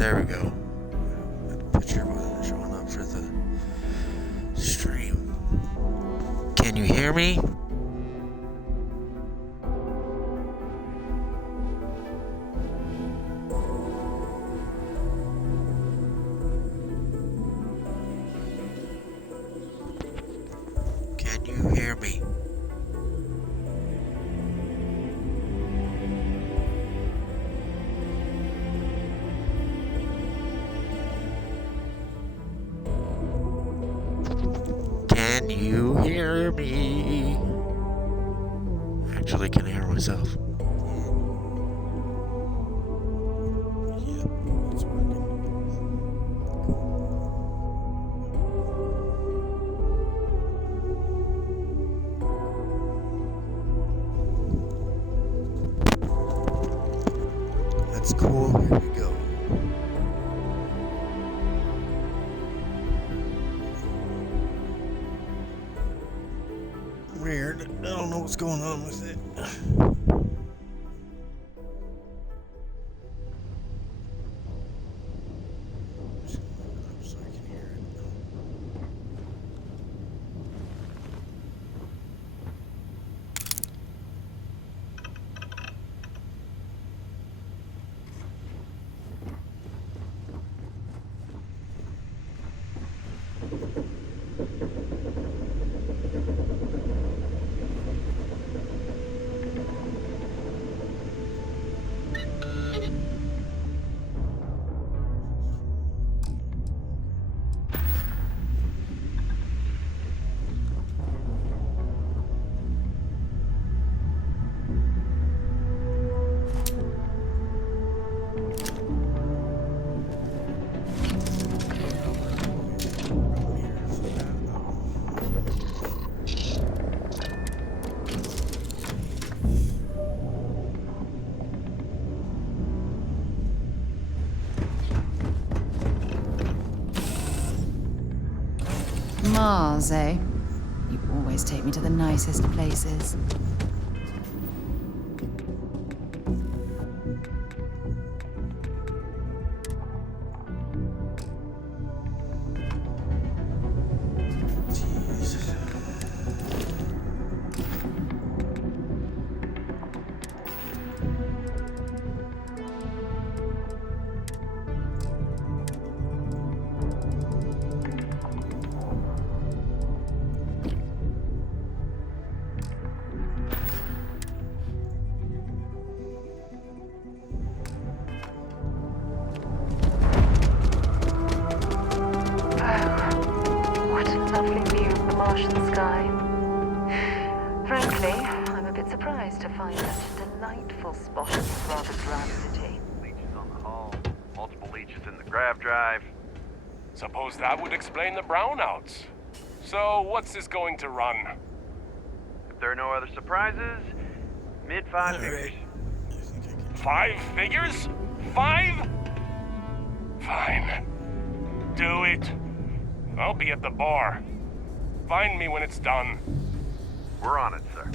There we go. The picture wasn't showing up for the stream. Can you hear me? Can you hear me? Can you hear me? Actually, can I hear myself? Yep, it's working. That's cool. Here we go. Weird. I don't know what's going on with it. Just gonna look it up so I can hear it. Mars, eh? You always take me to the nicest places. Jesus. What a lovely view of the Martian sky. Frankly, I'm a bit surprised to find such a delightful spot in this rather drab city. Leeches on the hull, multiple leeches in the grav drive. Suppose that would explain the brownouts. So, what's this going to run? If there are no other surprises, mid five All figures. right. I think I can. 5 figures? 5? Fine. Do it. I'll be at the bar. Find me when it's done. We're on it, sir.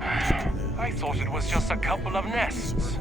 I thought it was just a couple of nests.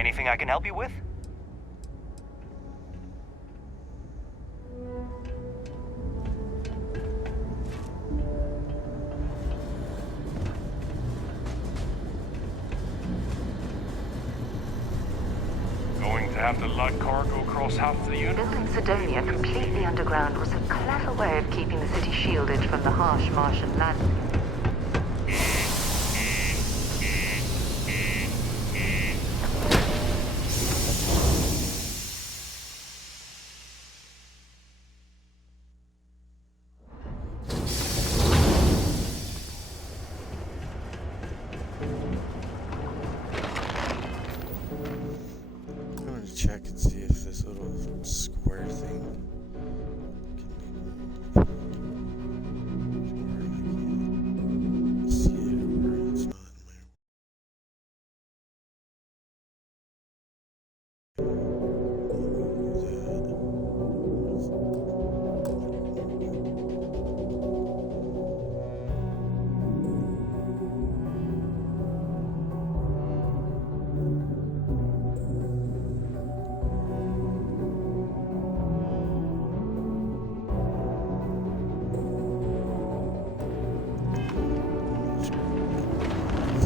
Anything I can help you with? Going to have to lug cargo across half the unit? Building Sidonia completely underground was a clever way of keeping the city shielded from the harsh Martian landscape. I'm gonna check and see if this little square thing can be moved. See it where it's not in my.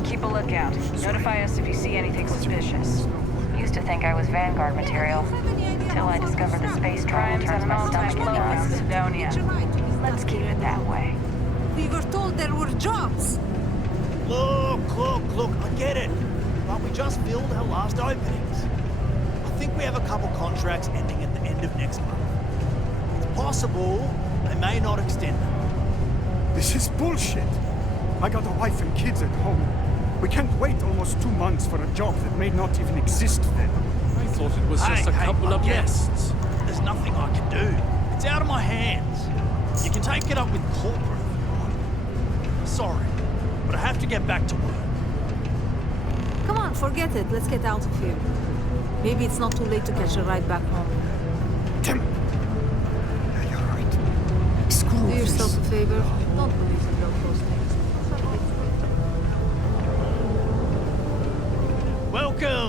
Keep a lookout. Notify us if you see anything suspicious. Used to think I was Vanguard material, till I discovered the space travel turns my stomach into knots. Sidonia. Let's keep it that way. We were told there were jobs. Look, I get it. But we just filled our last openings. I think we have a couple contracts ending at the end of next month. It's possible they may not extend them. This is bullshit. I got a wife and kids at home. We can't wait almost 2 months for a job that may not even exist then. I thought it was just a couple of guests. There's nothing I can do. It's out of my hands. You can take it up with corporate if you want. Sorry, but I have to get back to work. Come on, forget it. Let's get out of here. Maybe it's not too late to catch a ride back home. Damn. Yeah, you're right. Screw Do this. yourself a favor. Don't believe in those things.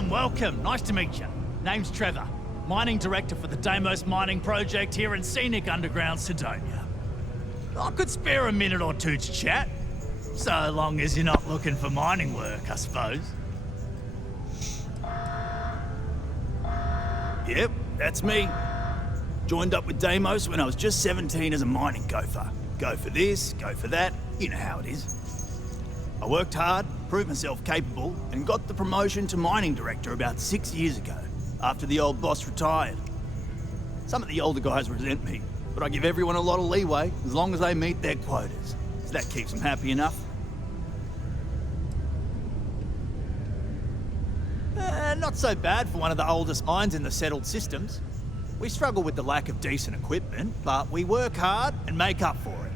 Welcome. Nice to meet you. Name's Trevor, mining director for the Deimos mining project here in scenic underground Sidonia. I could spare a minute or two to chat, so long as you're not looking for mining work, I suppose. Yep, that's me. Joined up with Deimos when I was just 17 as a mining gopher. Go for this, go for that, you know how it is. I worked hard, proved myself capable, and got the promotion to mining director about 6 years ago, after the old boss retired. Some of the older guys resent me, but I give everyone a lot of leeway as long as they meet their quotas. So that keeps them happy enough. Not so bad for one of the oldest mines in the settled systems. We struggle with the lack of decent equipment, but we work hard and make up for it.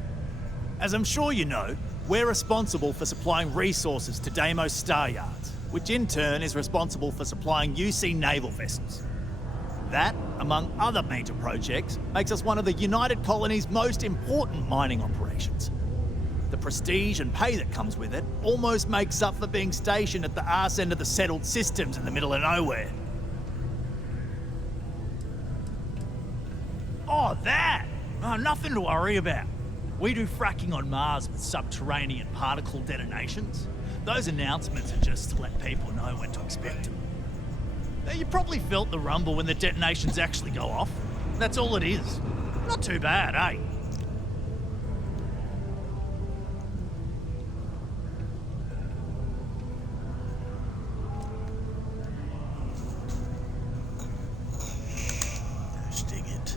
As I'm sure you know, we're responsible for supplying resources to Deimos Star Yards, which in turn is responsible for supplying UC naval vessels. That, among other major projects, makes us one of the United Colony's most important mining operations. The prestige and pay that comes with it almost makes up for being stationed at the arse end of the settled systems in the middle of nowhere. Oh, that! Oh, nothing to worry about. We do fracking on Mars with subterranean particle detonations. Those announcements are just to let people know when to expect them. Now, you probably felt the rumble when the detonations actually go off. That's all it is. Not too bad, eh? Gosh, dig it.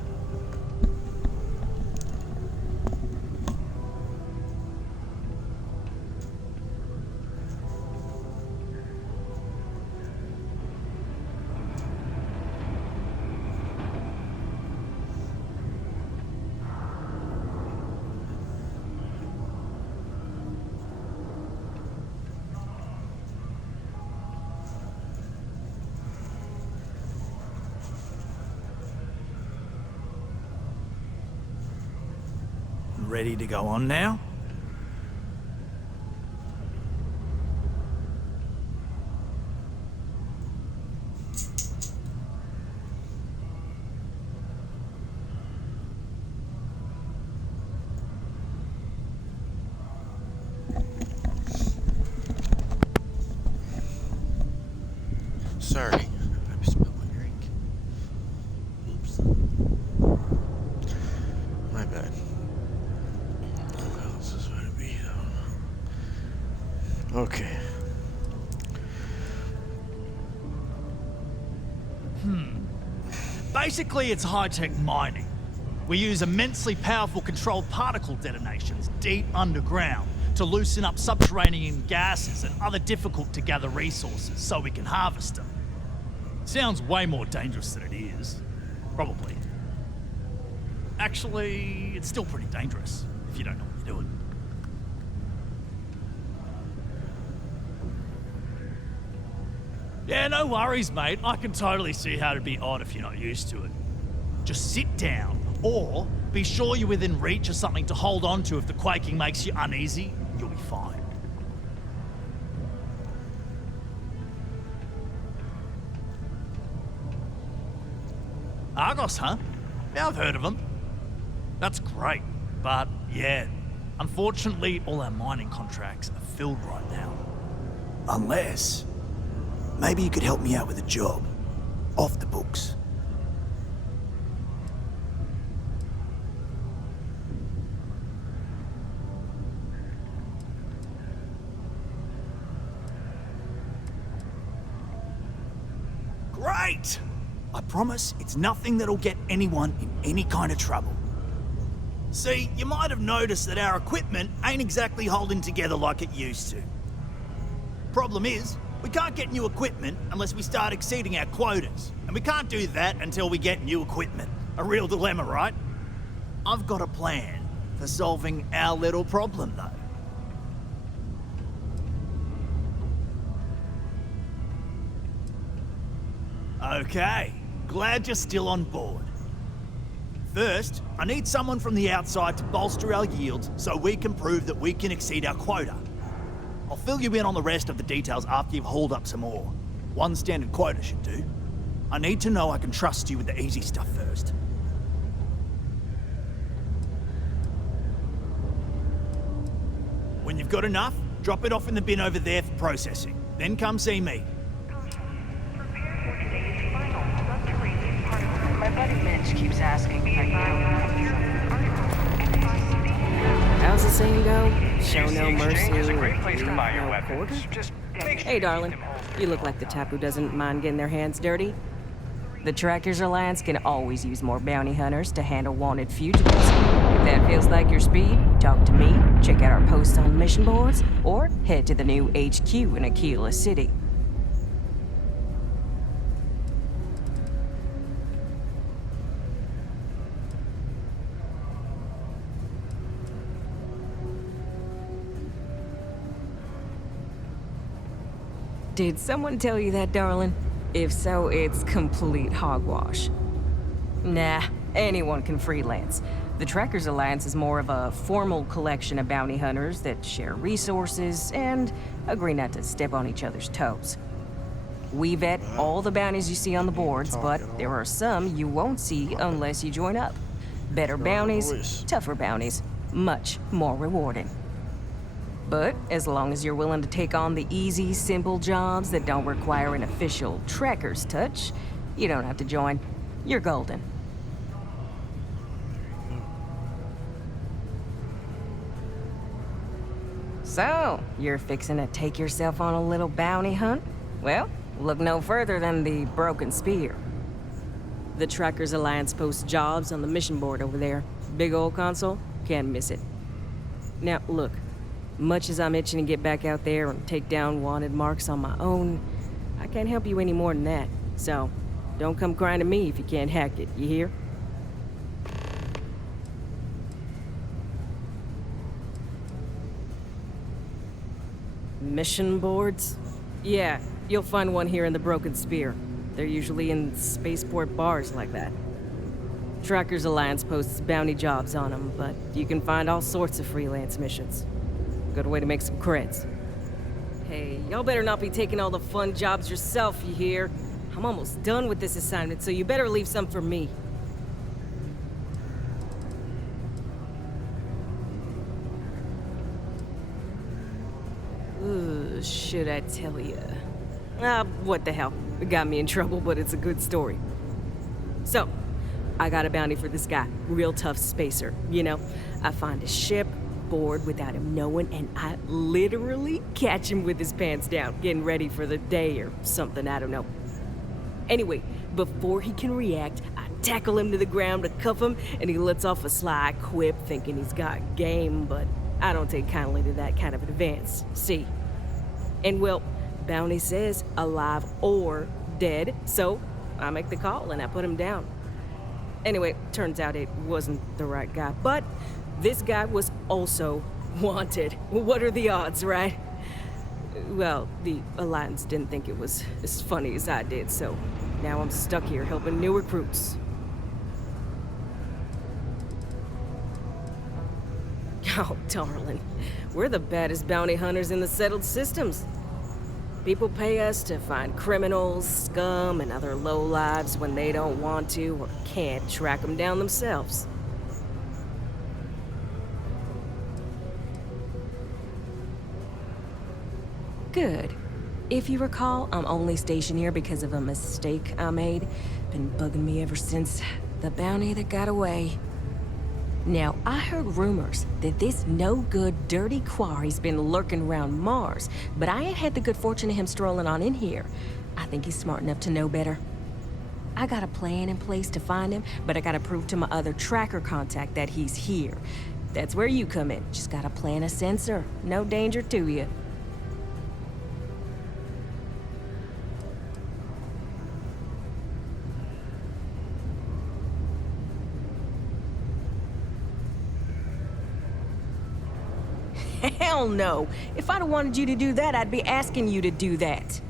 Ready to go on now? bad. What else is going to be? Okay. Basically, it's high-tech mining. We use immensely powerful controlled particle detonations deep underground to loosen up subterranean gases and other difficult-to-gather resources so we can harvest them. Sounds way more dangerous than it is. Probably. Actually, it's still pretty dangerous if you don't know what you're doing. Yeah, no worries, mate. I can totally see how it'd be odd if you're not used to it. Just sit down, or be sure you're within reach of something to hold on to if the quaking makes you uneasy. You'll be fine. Argos, huh? Yeah, I've heard of them. That's great, but yeah, unfortunately, all our mining contracts are filled right now. Unless, maybe you could help me out with a job, off the books. Great! I promise it's nothing that'll get anyone in any kind of trouble. See, you might have noticed that our equipment ain't exactly holding together like it used to. Problem is, we can't get new equipment unless we start exceeding our quotas. And we can't do that until we get new equipment. A real dilemma, right? I've got a plan for solving our little problem, though. Okay, glad you're still on board. First, I need someone from the outside to bolster our yields so we can prove that we can exceed our quota. I'll fill you in on the rest of the details after you've hauled up some more. One standard quota should do. I need to know I can trust you with the easy stuff first. When you've got enough, drop it off in the bin over there for processing. Then come see me. My buddy Mitch keeps asking how you How's the saying go? Show no The mercy, exchange is a great place leave to buy your no weapons. quarter? Just make sure Hey, you darling. keep them whole. You look like the type who doesn't mind getting their hands dirty. The Trackers Alliance can always use more bounty hunters to handle wanted fugitives. If that feels like your speed, talk to me, check out our posts on mission boards, or head to the new HQ in Aquila City. Did someone tell you that, darling? If so, it's complete hogwash. Nah, anyone can freelance. The Trackers Alliance is more of a formal collection of bounty hunters that share resources and agree not to step on each other's toes. We vet all the bounties you see on the boards, but there are some you won't see unless you join up. Better bounties, tougher bounties, much more rewarding. But as long as you're willing to take on the easy, simple jobs that don't require an official Tracker's touch, you don't have to join. You're golden. So, you're fixing to take yourself on a little bounty hunt? Well, look no further than the Broken Spear. The Trackers Alliance posts jobs on the mission board over there. Big old console, can't miss it. Now, look. Much as I'm itching to get back out there and take down wanted marks on my own, I can't help you any more than that. So, don't come crying to me if you can't hack it, you hear? Mission boards? Yeah, you'll find one here in the Broken Spear. They're usually in spaceport bars like that. Trackers Alliance posts bounty jobs on them, but you can find all sorts of freelance missions. Good way to make some creds. Hey, y'all better not be taking all the fun jobs yourself, you hear? I'm almost done with this assignment, so you better leave some for me. Should I tell ya? What the hell? It got me in trouble, but it's a good story. So, I got a bounty for this guy. Real tough spacer, you know? I find a ship, board without him knowing, and I literally catch him with his pants down, getting ready for the day or something, I don't know. Anyway, before he can react, I tackle him to the ground to cuff him, and he lets off a sly quip thinking he's got game, but I don't take kindly to that kind of advance, see? And well, bounty says alive or dead, so I make the call and I put him down. Anyway, turns out it wasn't the right guy, but this guy was also wanted. What are the odds, right? Well, the Alliance didn't think it was as funny as I did, so now I'm stuck here helping new recruits. Oh, darling, we're the baddest bounty hunters in the settled systems. People pay us to find criminals, scum, and other lowlives when they don't want to or can't track them down themselves. Good. If you recall, I'm only stationed here because of a mistake I made. Been bugging me ever since. The bounty that got away. Now, I heard rumors that this no-good, dirty quarry's been lurking around Mars, but I ain't had the good fortune of him strolling on in here. I think he's smart enough to know better. I got a plan in place to find him, but I gotta prove to my other tracker contact that he's here. That's where you come in. Just gotta plant a sensor. No danger to you. Hell no. If I'd have wanted you to do that, I'd be asking you to do that.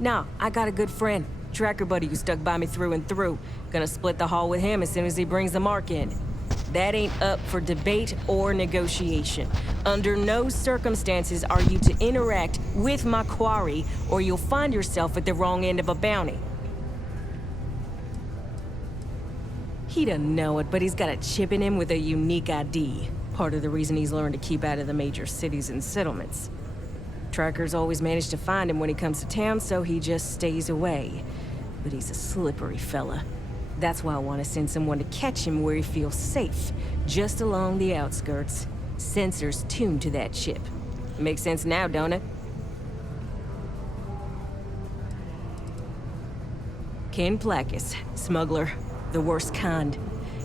Nah, I got a good friend. Tracker buddy who stuck by me through and through. Gonna split the haul with him as soon as he brings the mark in. That ain't up for debate or negotiation. Under no circumstances are you to interact with my quarry, or you'll find yourself at the wrong end of a bounty. He doesn't know it, but he's got a chip in him with a unique ID. Part of the reason he's learned to keep out of the major cities and settlements. Trackers always manage to find him when he comes to town, so he just stays away. But he's a slippery fella. That's why I want to send someone to catch him where he feels safe, just along the outskirts. Sensors tuned to that chip. Makes sense now, don't it? Ken Placus, smuggler, the worst kind.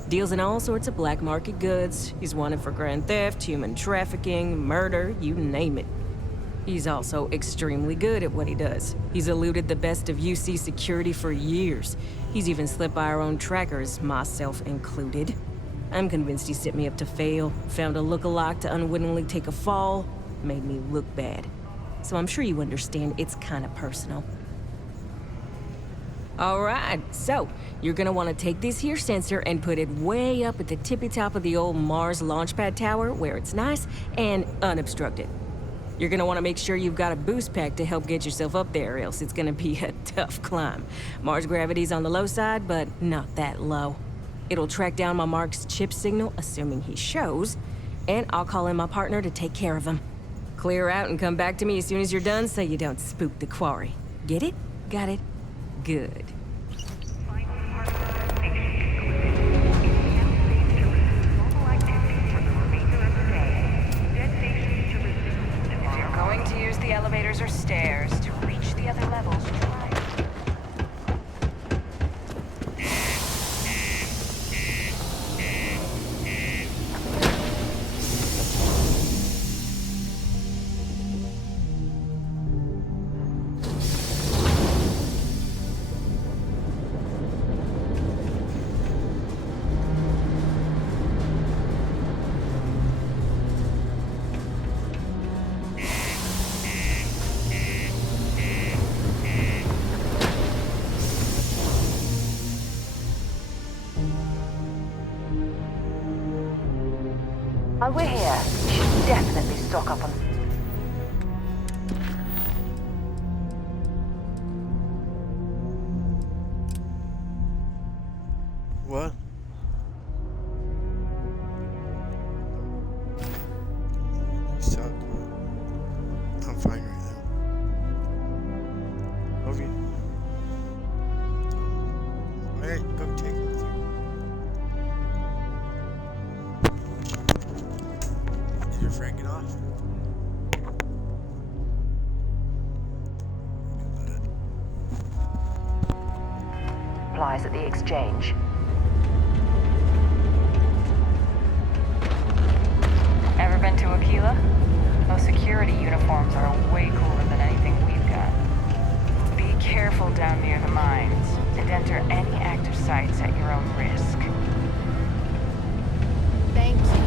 Deals in all sorts of black market goods. He's wanted for grand theft, human trafficking, murder, you name it. He's also extremely good at what he does. He's eluded the best of UC security for years. He's even slipped by our own trackers, myself included. I'm convinced he set me up to fail, found a look-alike to unwittingly take a fall, made me look bad. So I'm sure you understand it's kind of personal. All right, so you're gonna want to take this here sensor and put it way up at the tippy top of the old Mars launchpad tower where it's nice and unobstructed. You're gonna want to make sure you've got a boost pack to help get yourself up there, else it's gonna be a tough climb. Mars gravity's on the low side, but not that low. It'll track down my Mark's chip signal, assuming he shows, and I'll call in my partner to take care of him. Clear out and come back to me as soon as you're done so you don't spook the quarry. Get it? Got it? Good. If you're going to use the elevators or stairs to reach the other levels, try it. While we're here, we should definitely stock up on... What? Nice talk, man. I'm fine right now. Love you. Alright, go take it with you. Did your friend get off? Supplies at the exchange. Ever been to Aquila? Those security uniforms are way cooler than anything we've got. Be careful down near the mines, and enter any active sites at your own risk. Thank you.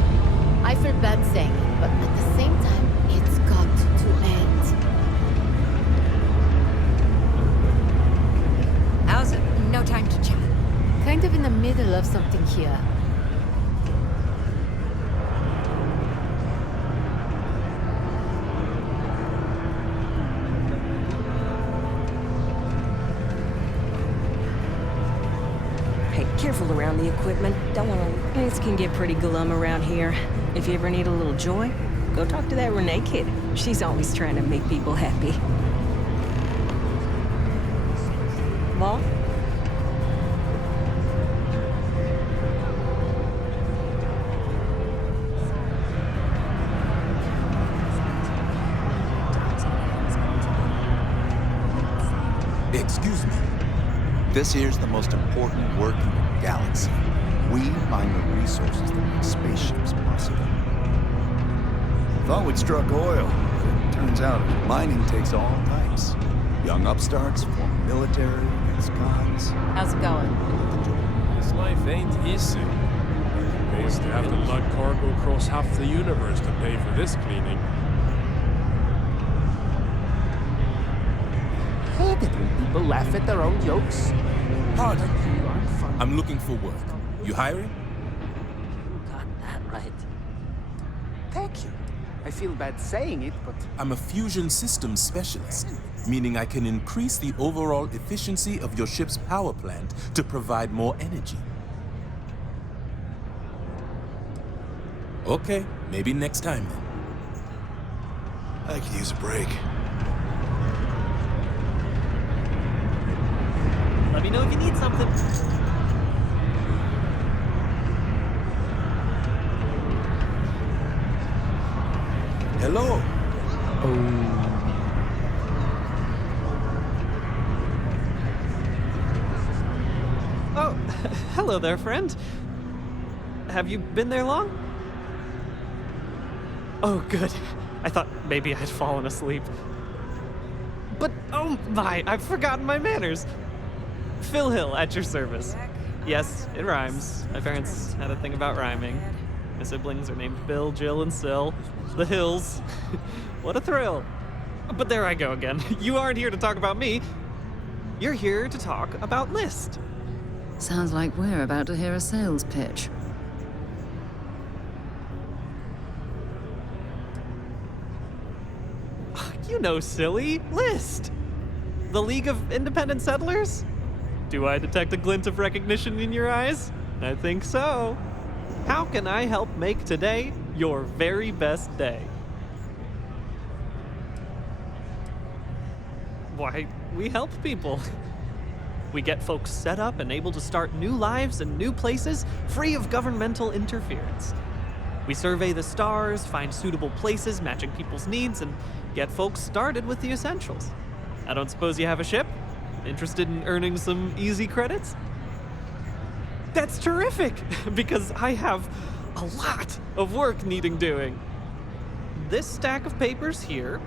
I feel bad saying it, but at the same time, it's got to end. How's it? No time to chat. Kind of in the middle of something here. Hey, careful around the equipment. Don't want to... Things can get pretty glum around here. If you ever need a little joy, go talk to that Renee kid. She's always trying to make people happy. Vol? Excuse me. This here's the most important work in the galaxy. We mine the resources that make spaceships possible. Thought we'd struck oil, but it turns out mining takes all types. Young upstarts, former military, ex-cons. How's it going? This life ain't easy. They used to have to lug cargo across half the universe to pay for this cleaning. Hate it when people laugh at their own jokes. Pardon. I'm looking for work. You hiring? You got that right. Thank you. I feel bad saying it, but... I'm a fusion systems specialist, meaning I can increase the overall efficiency of your ship's power plant to provide more energy. Okay, maybe next time then. I could use a break. Let me know if you need something. Hello. Oh, hello there, friend. Have you been there long? Oh, good. I thought maybe I'd fallen asleep. But, oh my, I've forgotten my manners. Phil Hill, at your service. Yes, it rhymes. My parents had a thing about rhyming. My siblings are named Bill, Jill, and Sil. The Hills. What a thrill. But there I go again. You aren't here to talk about me. You're here to talk about List. Sounds like we're about to hear a sales pitch. You know, silly. List. The League of Independent Settlers? Do I detect a glint of recognition in your eyes? I think so. How can I help make today your very best day? Why, we help people. We get folks set up and able to start new lives in new places, free of governmental interference. We survey the stars, find suitable places matching people's needs, and get folks started with the essentials. I don't suppose you have a ship? Interested in earning some easy credits? That's terrific, because I have a lot of work needing doing. This stack of papers here,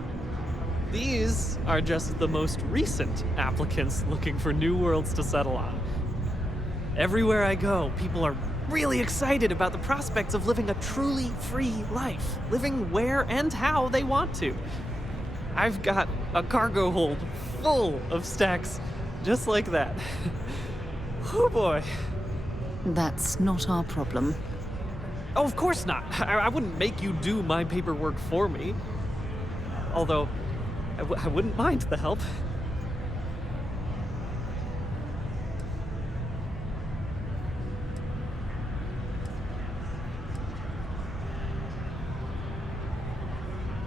these are just the most recent applicants looking for new worlds to settle on. Everywhere I go, people are really excited about the prospects of living a truly free life, living where and how they want to. I've got a cargo hold full of stacks just like that. Oh boy. That's not our problem. Oh, of course not. I wouldn't make you do my paperwork for me. Although, I wouldn't mind the help.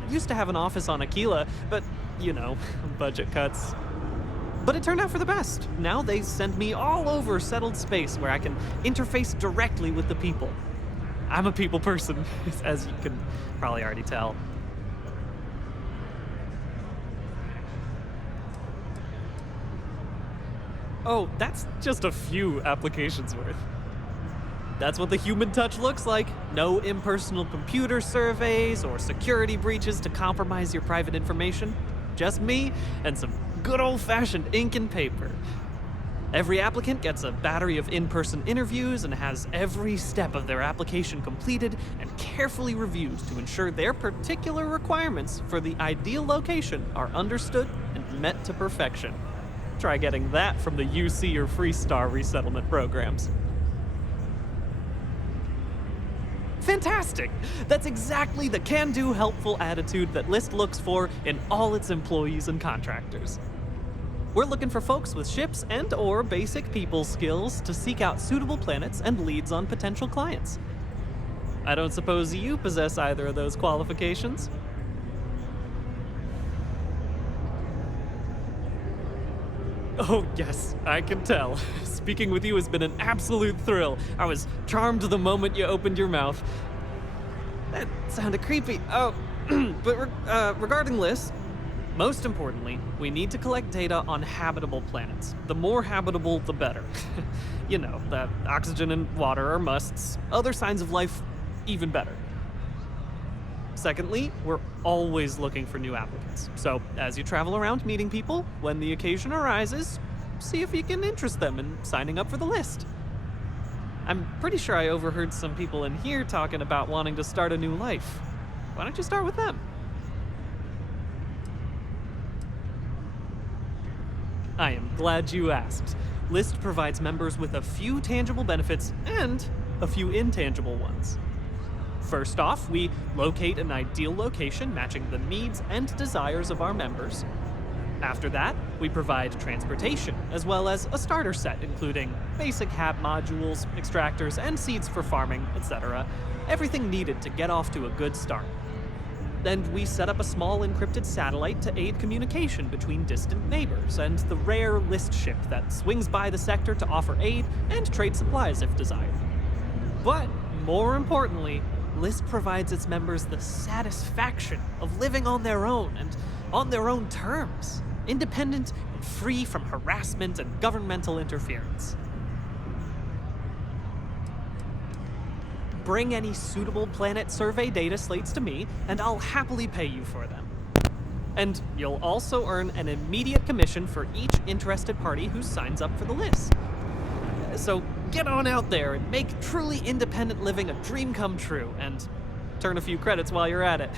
I used to have an office on Aquila, but, you know, budget cuts. But it turned out for the best. Now they send me all over settled space where I can interface directly with the people. I'm a people person, as you can probably already tell. Oh, that's just a few applications worth. That's what the human touch looks like. No impersonal computer surveys or security breaches to compromise your private information. Just me and some good old-fashioned ink and paper. Every applicant gets a battery of in-person interviews and has every step of their application completed and carefully reviewed to ensure their particular requirements for the ideal location are understood and met to perfection. Try getting that from the UC or Freestar resettlement programs. Fantastic! That's exactly the can-do, helpful attitude that List looks for in all its employees and contractors. We're looking for folks with ships and/or basic people skills to seek out suitable planets and leads on potential clients. I don't suppose you possess either of those qualifications? Oh, yes, I can tell. Speaking with you has been an absolute thrill. I was charmed the moment you opened your mouth. That sounded creepy. Oh, but regarding Liz, most importantly, we need to collect data on habitable planets. The more habitable, the better. You know, the oxygen and water are musts. Other signs of life, even better. Secondly, we're always looking for new applicants. So, as you travel around meeting people, when the occasion arises, see if you can interest them in signing up for the list. I'm pretty sure I overheard some people in here talking about wanting to start a new life. Why don't you start with them? I am glad you asked. List provides members with a few tangible benefits and a few intangible ones. First off, we locate an ideal location matching the needs and desires of our members. After that, we provide transportation, as well as a starter set including basic hab modules, extractors, and seeds for farming, etc. Everything needed to get off to a good start. Then we set up a small encrypted satellite to aid communication between distant neighbors and the rare List ship that swings by the sector to offer aid and trade supplies if desired. But more importantly, List provides its members the satisfaction of living on their own and on their own terms, independent and free from harassment and governmental interference. Bring any suitable planet survey data slates to me, and I'll happily pay you for them. And you'll also earn an immediate commission for each interested party who signs up for the list. So get on out there and make truly independent living a dream come true, and turn a few credits while you're at it.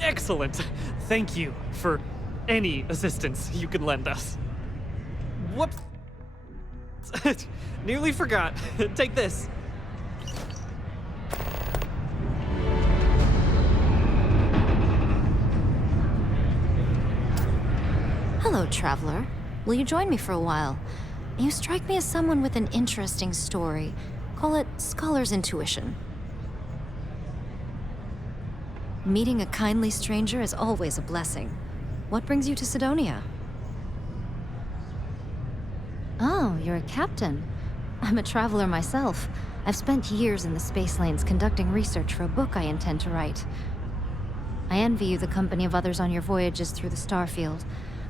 Excellent. Thank you for any assistance you can lend us. Whoops. Nearly forgot. Take this. Hello, traveler. Will you join me for a while? You strike me as someone with an interesting story. Call it scholar's intuition. Meeting a kindly stranger is always a blessing. What brings you to Sidonia? Oh, you're a captain. I'm a traveler myself. I've spent years in the space lanes conducting research for a book I intend to write. I envy you the company of others on your voyages through the Starfield.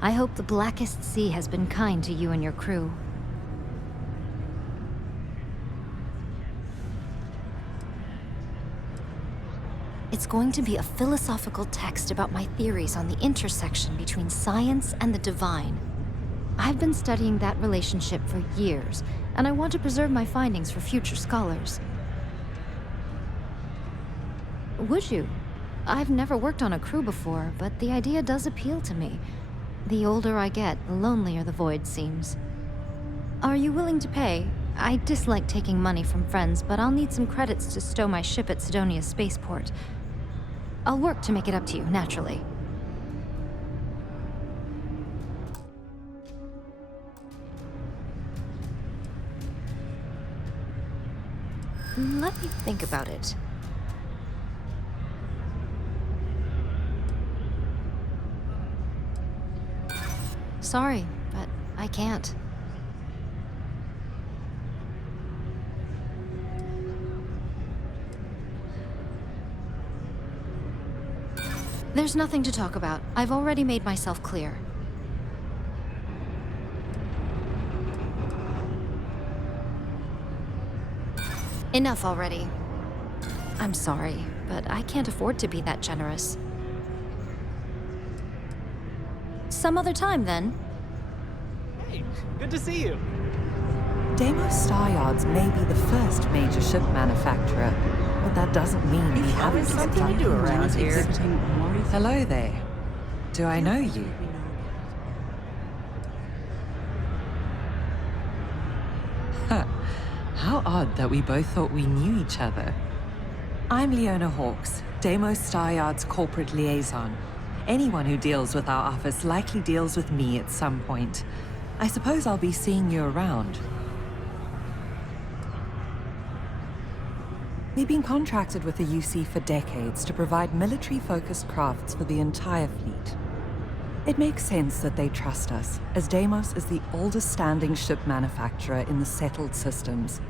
I hope the Blackest Sea has been kind to you and your crew. It's going to be a philosophical text about my theories on the intersection between science and the divine. I've been studying that relationship for years, and I want to preserve my findings for future scholars. Would you? I've never worked on a crew before, but the idea does appeal to me. The older I get, the lonelier the void seems. Are you willing to pay? I dislike taking money from friends, but I'll need some credits to stow my ship at Sidonia's spaceport. I'll work to make it up to you, naturally. Let me think about it. Sorry, but I can't. There's nothing to talk about. I've already made myself clear. Enough already. I'm sorry, but I can't afford to be that generous. Some other time, then. Hey, good to see you. Deimos Star Yards may be the first major ship manufacturer, but that doesn't mean we haven't something to do around here. Hello there. Do I know you? Huh. How odd that we both thought we knew each other. I'm Leona Hawkes, Deimos Star Yards corporate liaison. Anyone who deals with our office likely deals with me at some point. I suppose I'll be seeing you around. We've been contracted with the UC for decades to provide military-focused crafts for the entire fleet. It makes sense that they trust us, as Deimos is the oldest standing ship manufacturer in the settled systems.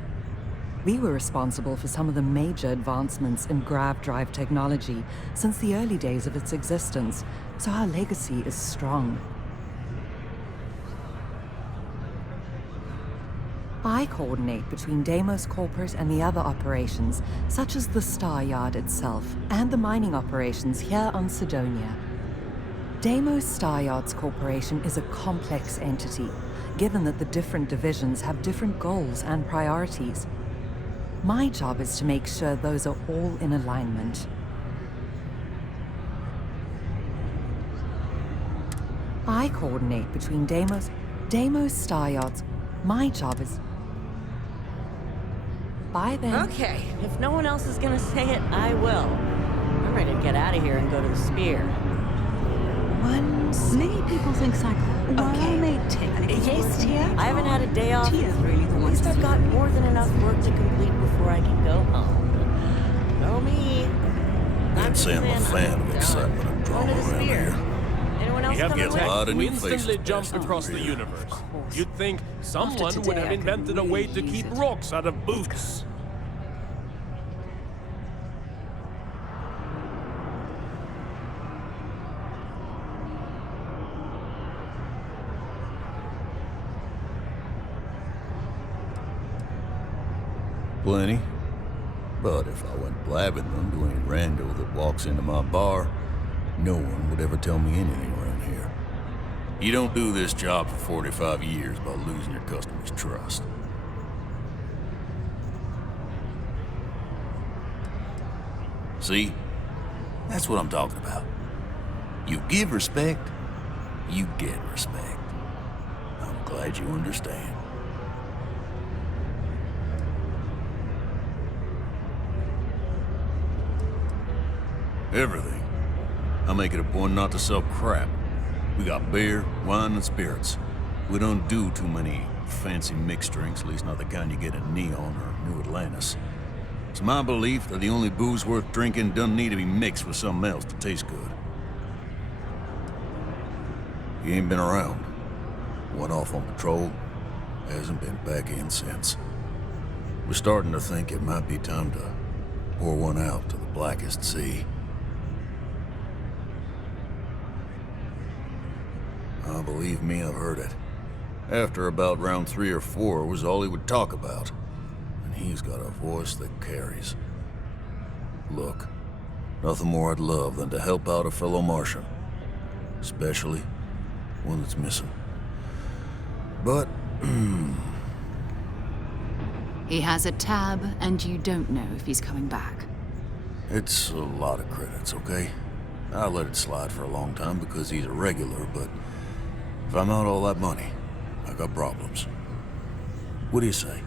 We were responsible for some of the major advancements in grav drive technology since the early days of its existence, so our legacy is strong. I coordinate between Deimos Corporate and the other operations, such as the Star Yard itself, and the mining operations here on Sidonia. Deimos Star Yards Corporation is a complex entity, given that the different divisions have different goals and priorities. My job is to make sure those are all in alignment. I coordinate between Deimos Star Yards. My job is... Bye then. Okay, if no one else is gonna say it, I will. I'm ready to get out of here and go to the Spear. Many people think while I may take a Yes, Tia. I haven't had a day off. Tia's really the one. At least I've got more than enough work to complete before I can go home. Know me. Can't say I'm a fan of excitement and drama around here. Anyone else We have coming a with? lot of We new faces. instantly jumped passing across through the here. universe. You'd think someone would today, have I could invented a way to really keep use it. rocks out of boots. Plenty. But if I went blabbing them to any rando that walks into my bar, no one would ever tell me anything around here. You don't do this job for 45 years by losing your customers' trust. See? That's what I'm talking about. You give respect, you get respect. I'm glad you understand. Everything. I make it a point not to sell crap. We got beer, wine, and spirits. We don't do too many fancy mixed drinks, at least not the kind you get in Neon or New Atlantis. It's my belief that the only booze worth drinking doesn't need to be mixed with something else to taste good. You ain't been around. Went off on patrol. Hasn't been back in since. We're starting to think it might be time to pour one out to the blackest sea. Believe me, I've heard it. After about round 3 or 4 was all he would talk about. And he's got a voice that carries. Look, nothing more I'd love than to help out a fellow Martian. Especially one that's missing. But, He has a tab, and you don't know if he's coming back. it's a lot of credits, okay? I let it slide for a long time because he's a regular, but if I'm out all that money, I got problems. What do you say?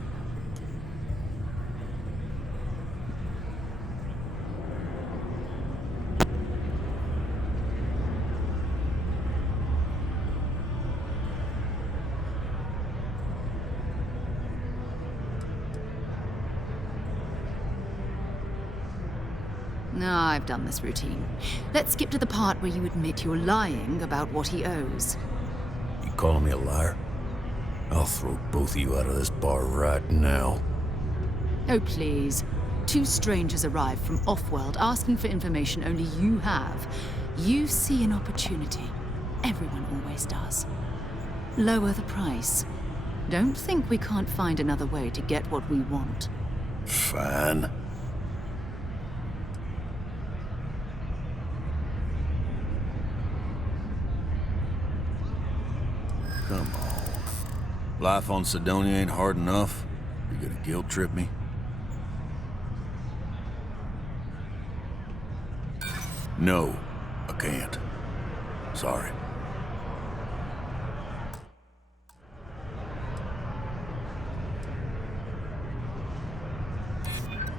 No, I've done this routine. Let's skip to the part where you admit you're lying about what he owes. You calling me a liar? I'll throw both of you out of this bar right now. Oh, please. 2 strangers arrived from off-world asking for information only you have. You see an opportunity. Everyone always does. Lower the price. Don't think we can't find another way to get what we want. Fine. Come on. Life on Sidonia ain't hard enough. You gonna guilt trip me? No, I can't. Sorry.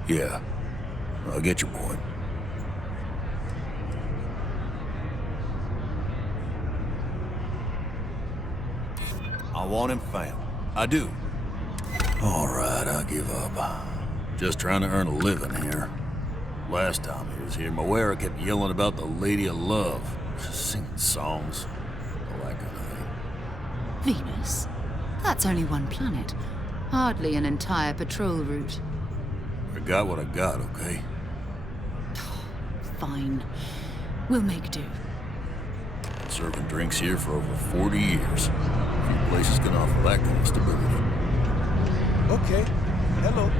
Yeah, I get your point. I want him found. I do. All right, I give up. Just trying to earn a living here. Last time he was here, Moira kept yelling about the Lady of Love, singing songs, all that kind of thing. Venus? That's only one planet. Hardly an entire patrol route. I got what I got, okay? Fine. We'll make do. Been serving drinks here for over 40 years. Few places can offer that kind of stability. Okay. Hello.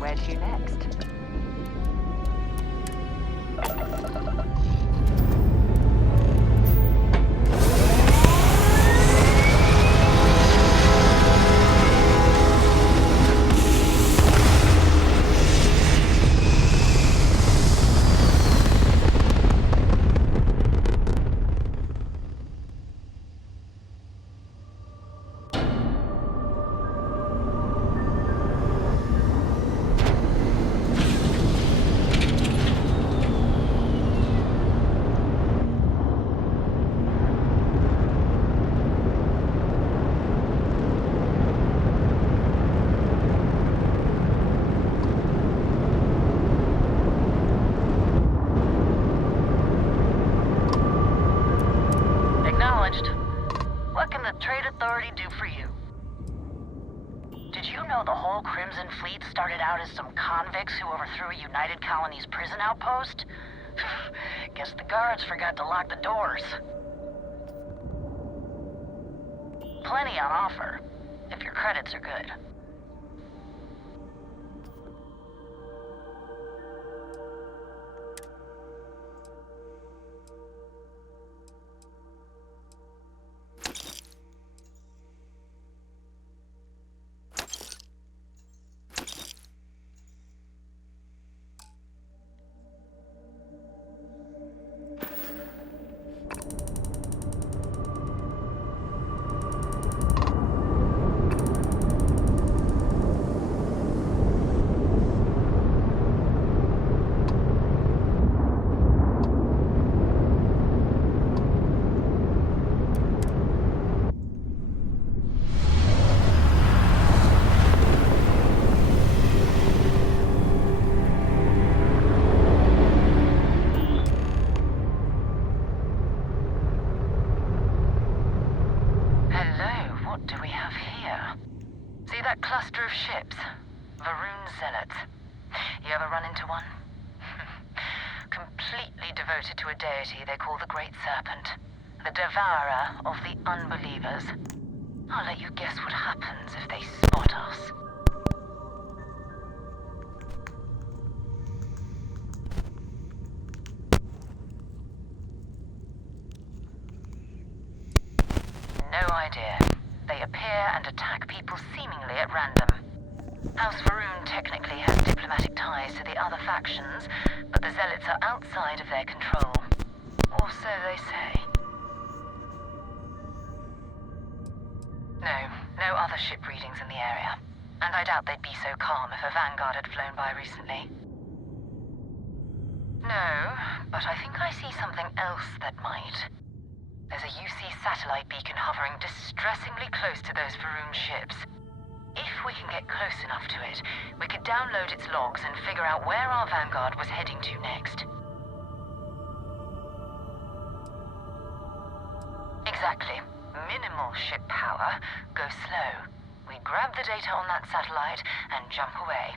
Where to next? What can the Trade Authority do for you? Did you know the whole Crimson Fleet started out as some convicts who overthrew a United Colonies prison outpost? Guess the guards forgot to lock the doors. Plenty on offer, if your credits are good. Cluster of ships. Varun Zealots. You ever run into one? Completely devoted to a deity they call the Great Serpent. The devourer of the unbelievers. I'll let you guess what happens if they spot us. idea. They appear and attack people seemingly at random. House Faroon technically has diplomatic ties to the other factions, but the Zealots are outside of their control. Or so they say. No other ship readings in the area. And I doubt they'd be so calm if a Vanguard had flown by recently. No, but I think I see something else that might. There's a UC satellite beacon hovering distressingly close to those Faroon ships. If we can get close enough to it, we could download its logs and figure out where our Vanguard was heading to next. Exactly. Minimal ship power, go slow. We grab the data on that satellite and jump away.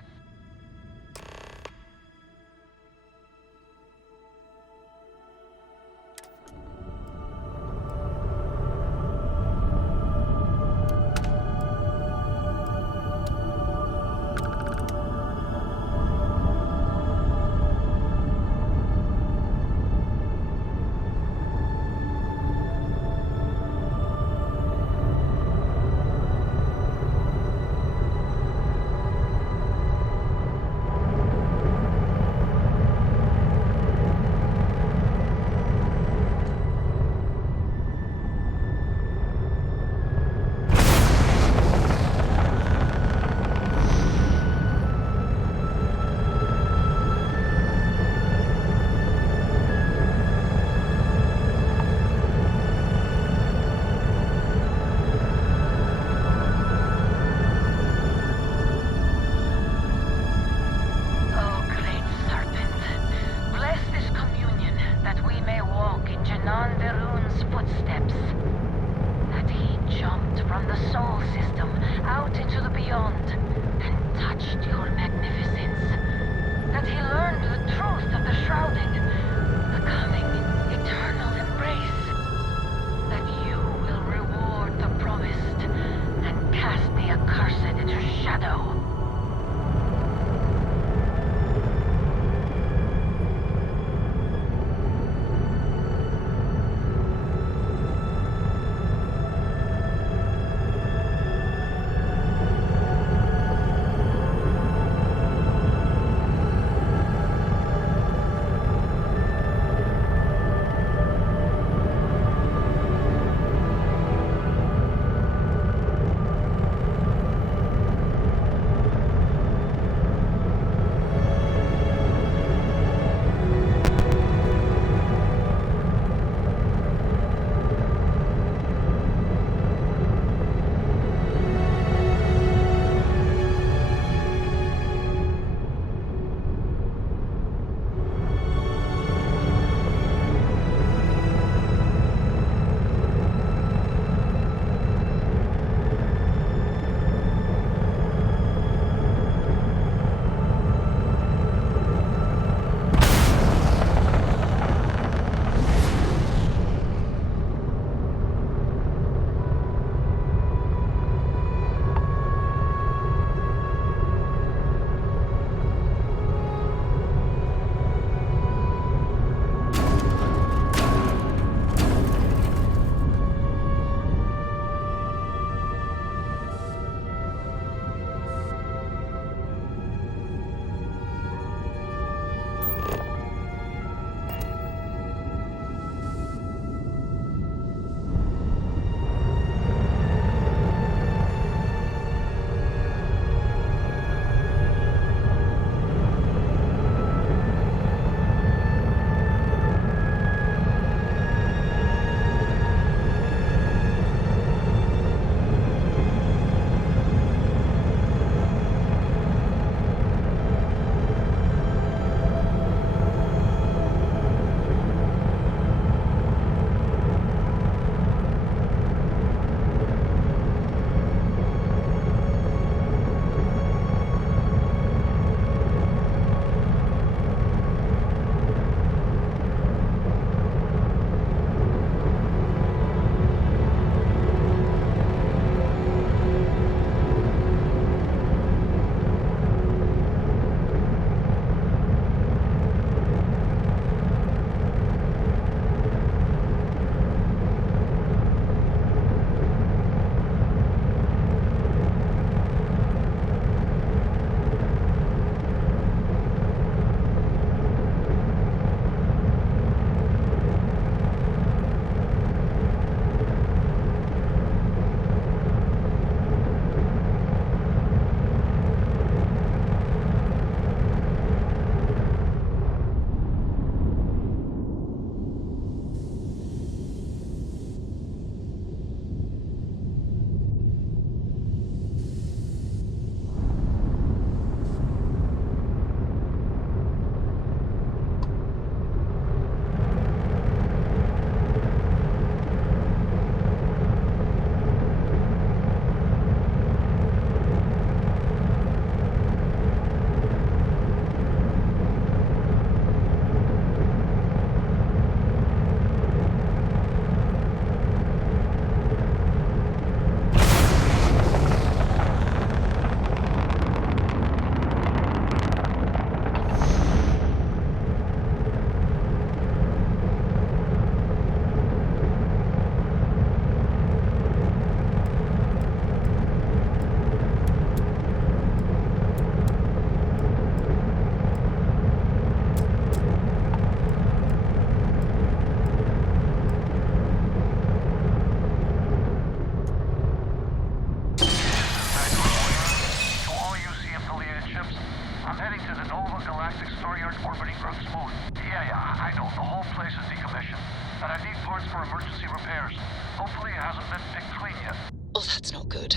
Yeah, I know. The whole place is decommissioned. And I need parts for emergency repairs. Hopefully it hasn't been picked clean yet. Oh, that's not good.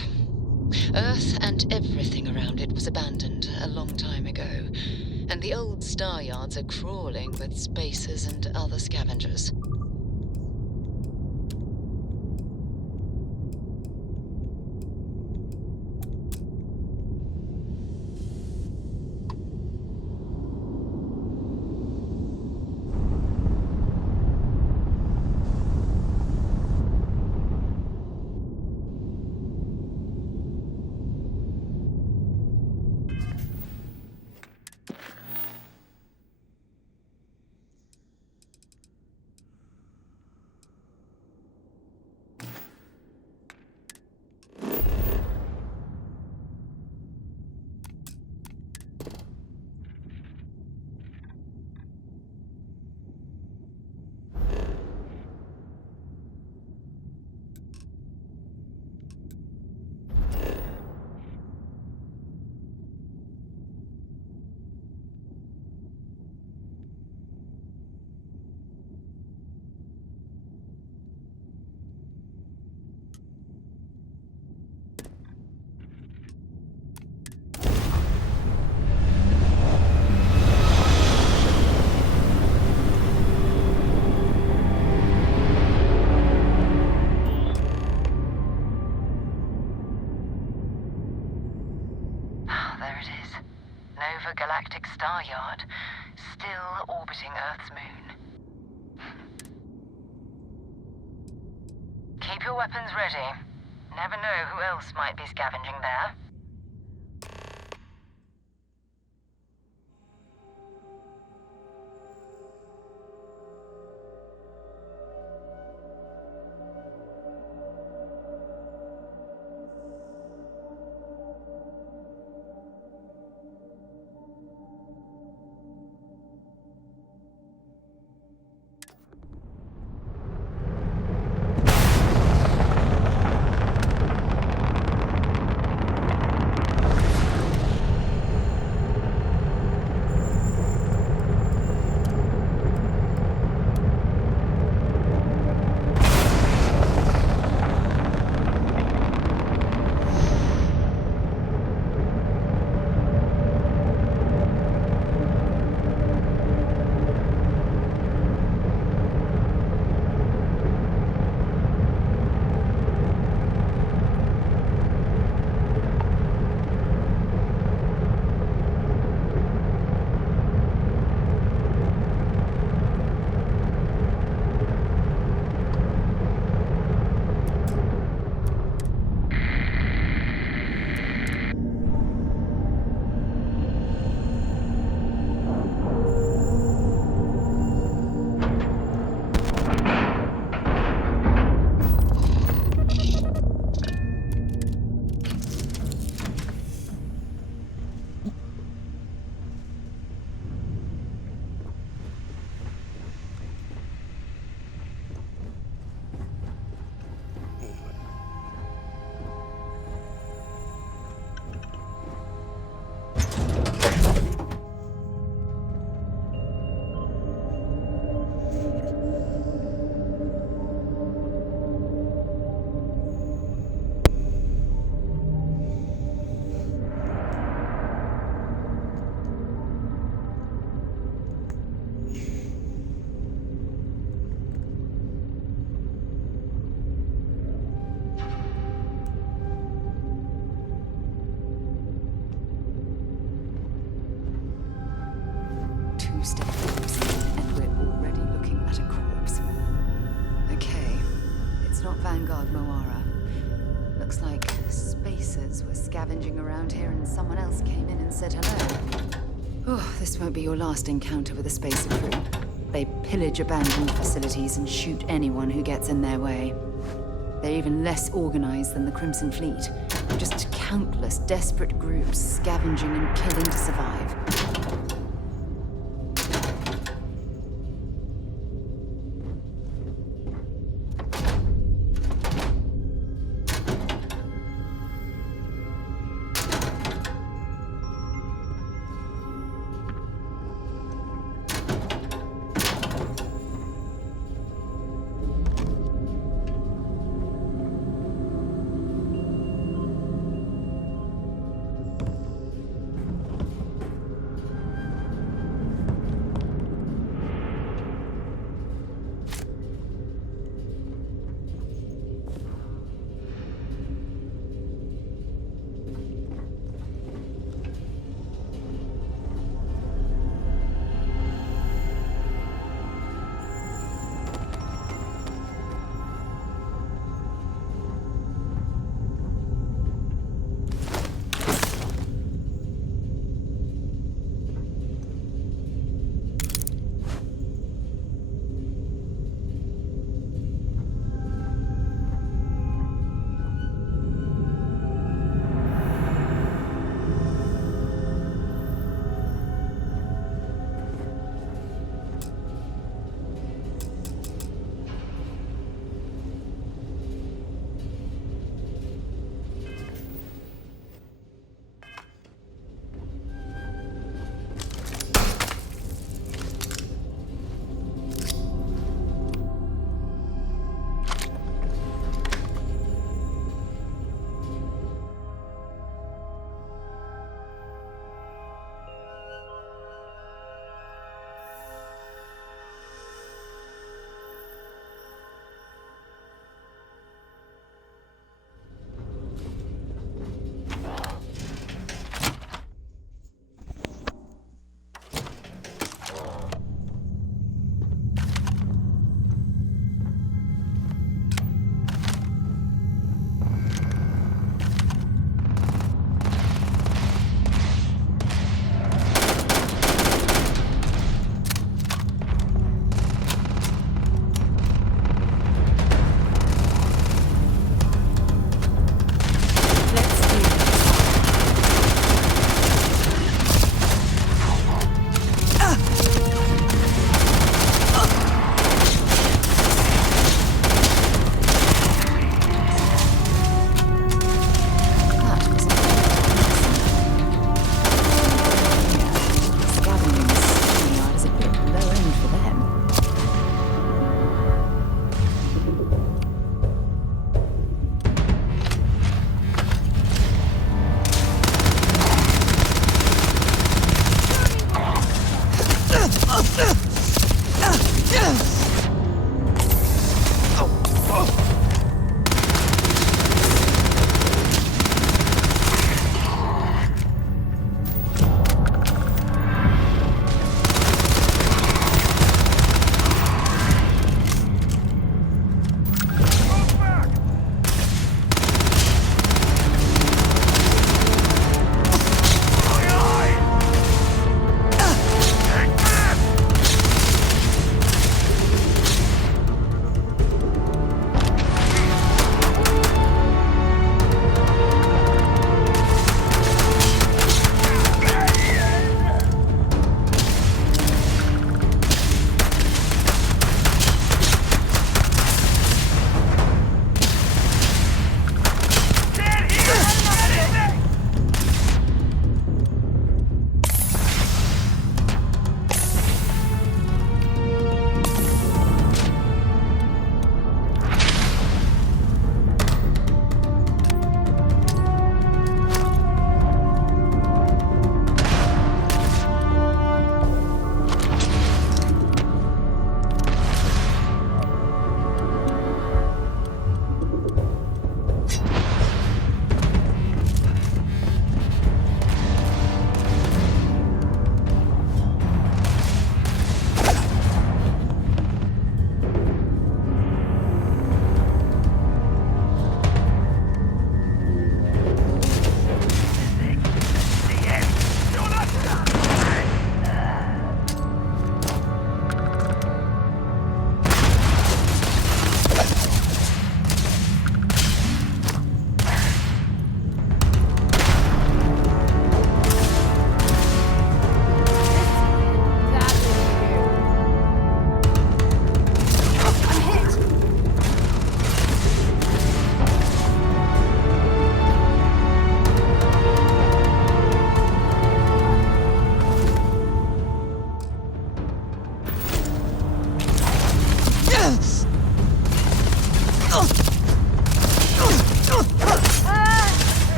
Earth and everything around it was abandoned a long time ago, and the old star yards are crawling with spacers and other scavengers. Galactic Star Yard, still orbiting Earth's moon. Keep your weapons ready. Never know who else might be scavenging there. And we're already looking at a corpse. Okay, it's not Vanguard Moara. Looks like spacers were scavenging around here and someone else came in and said hello. Oh, this won't be your last encounter with a spacer crew. They pillage abandoned facilities and shoot anyone who gets in their way. They're even less organized than the Crimson Fleet. Just countless desperate groups scavenging and killing to survive.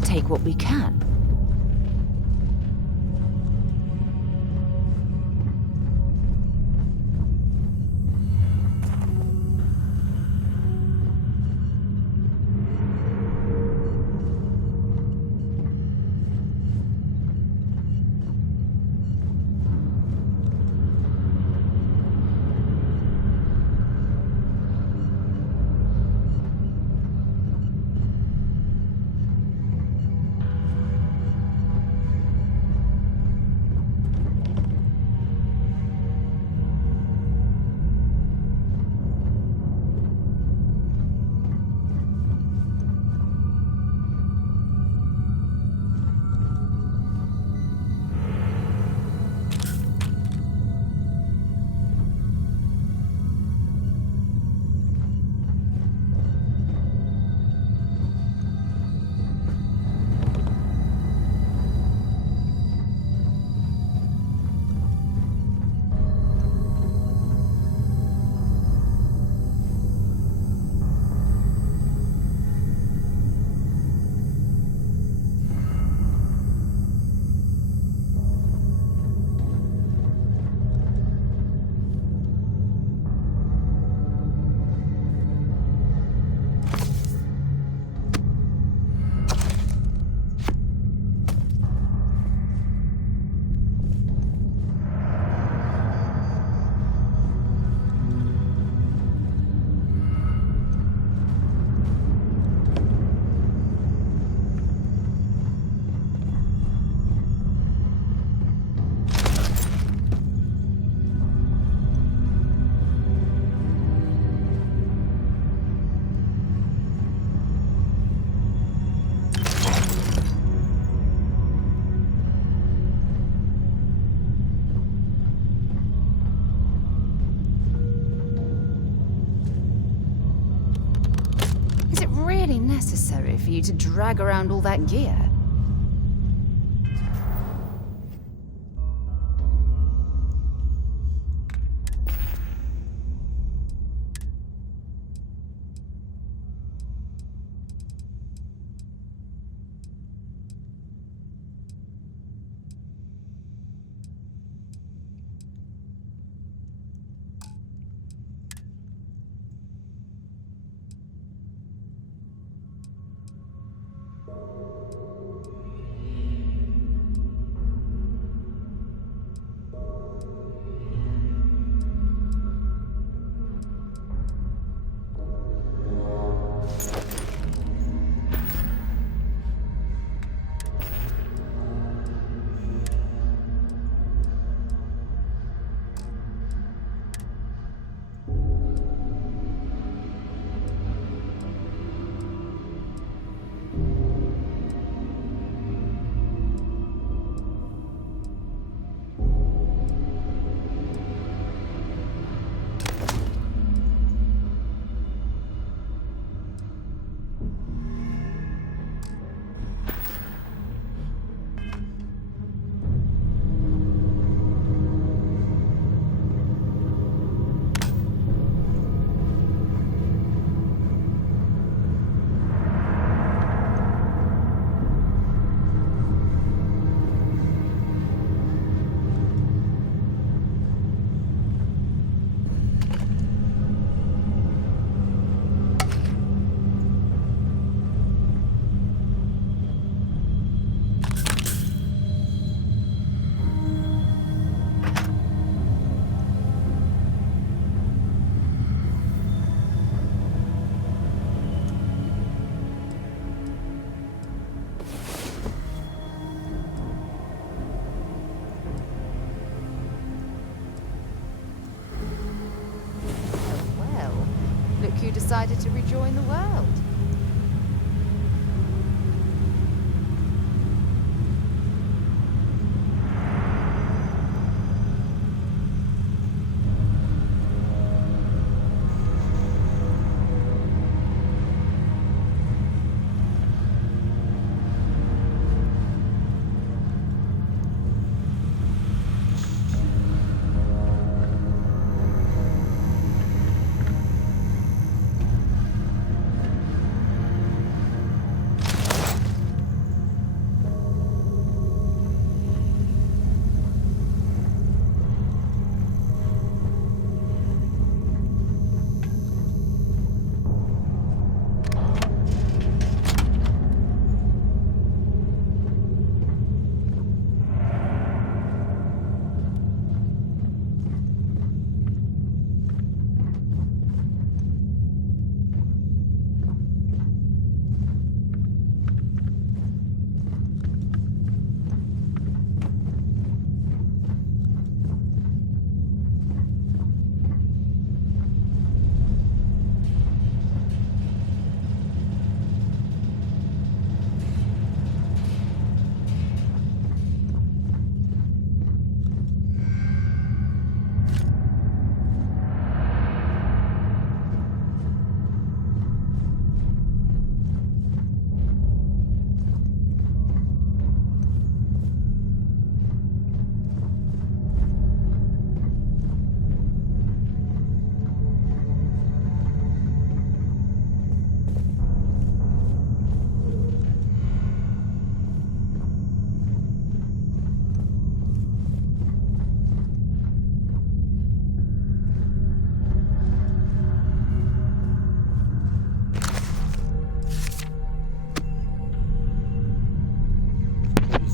I'll take what we can. Necessary for you to drag around all that gear? You decided to rejoin the world.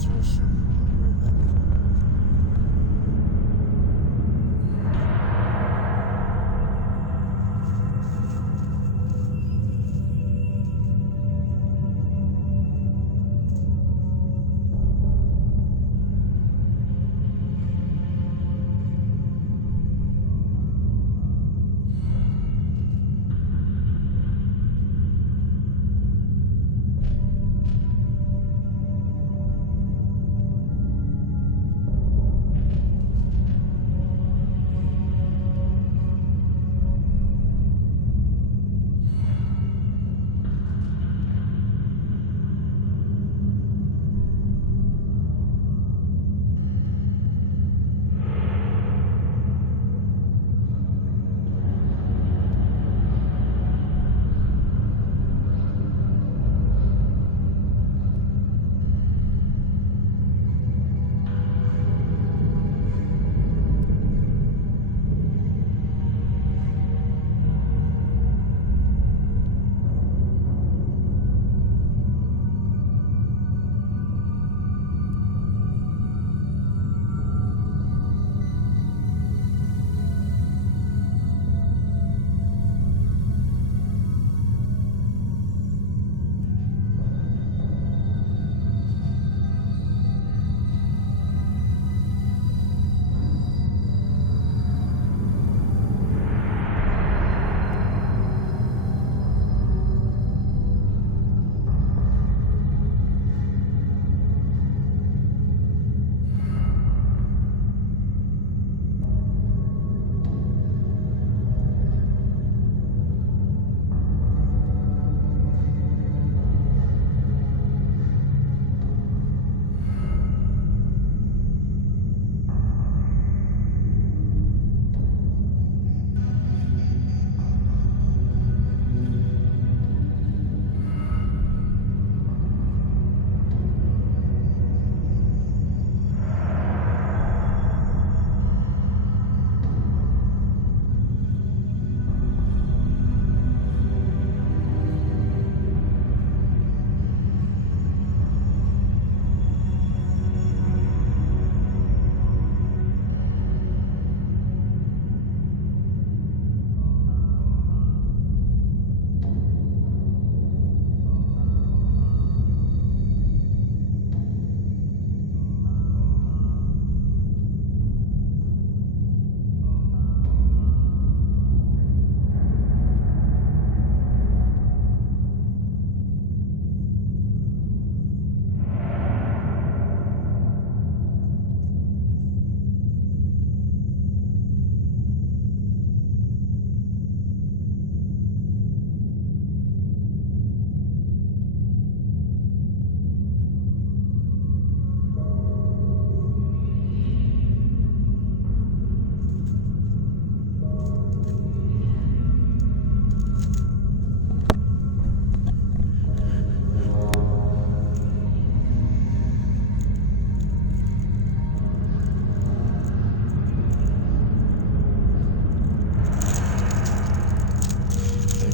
supposed to.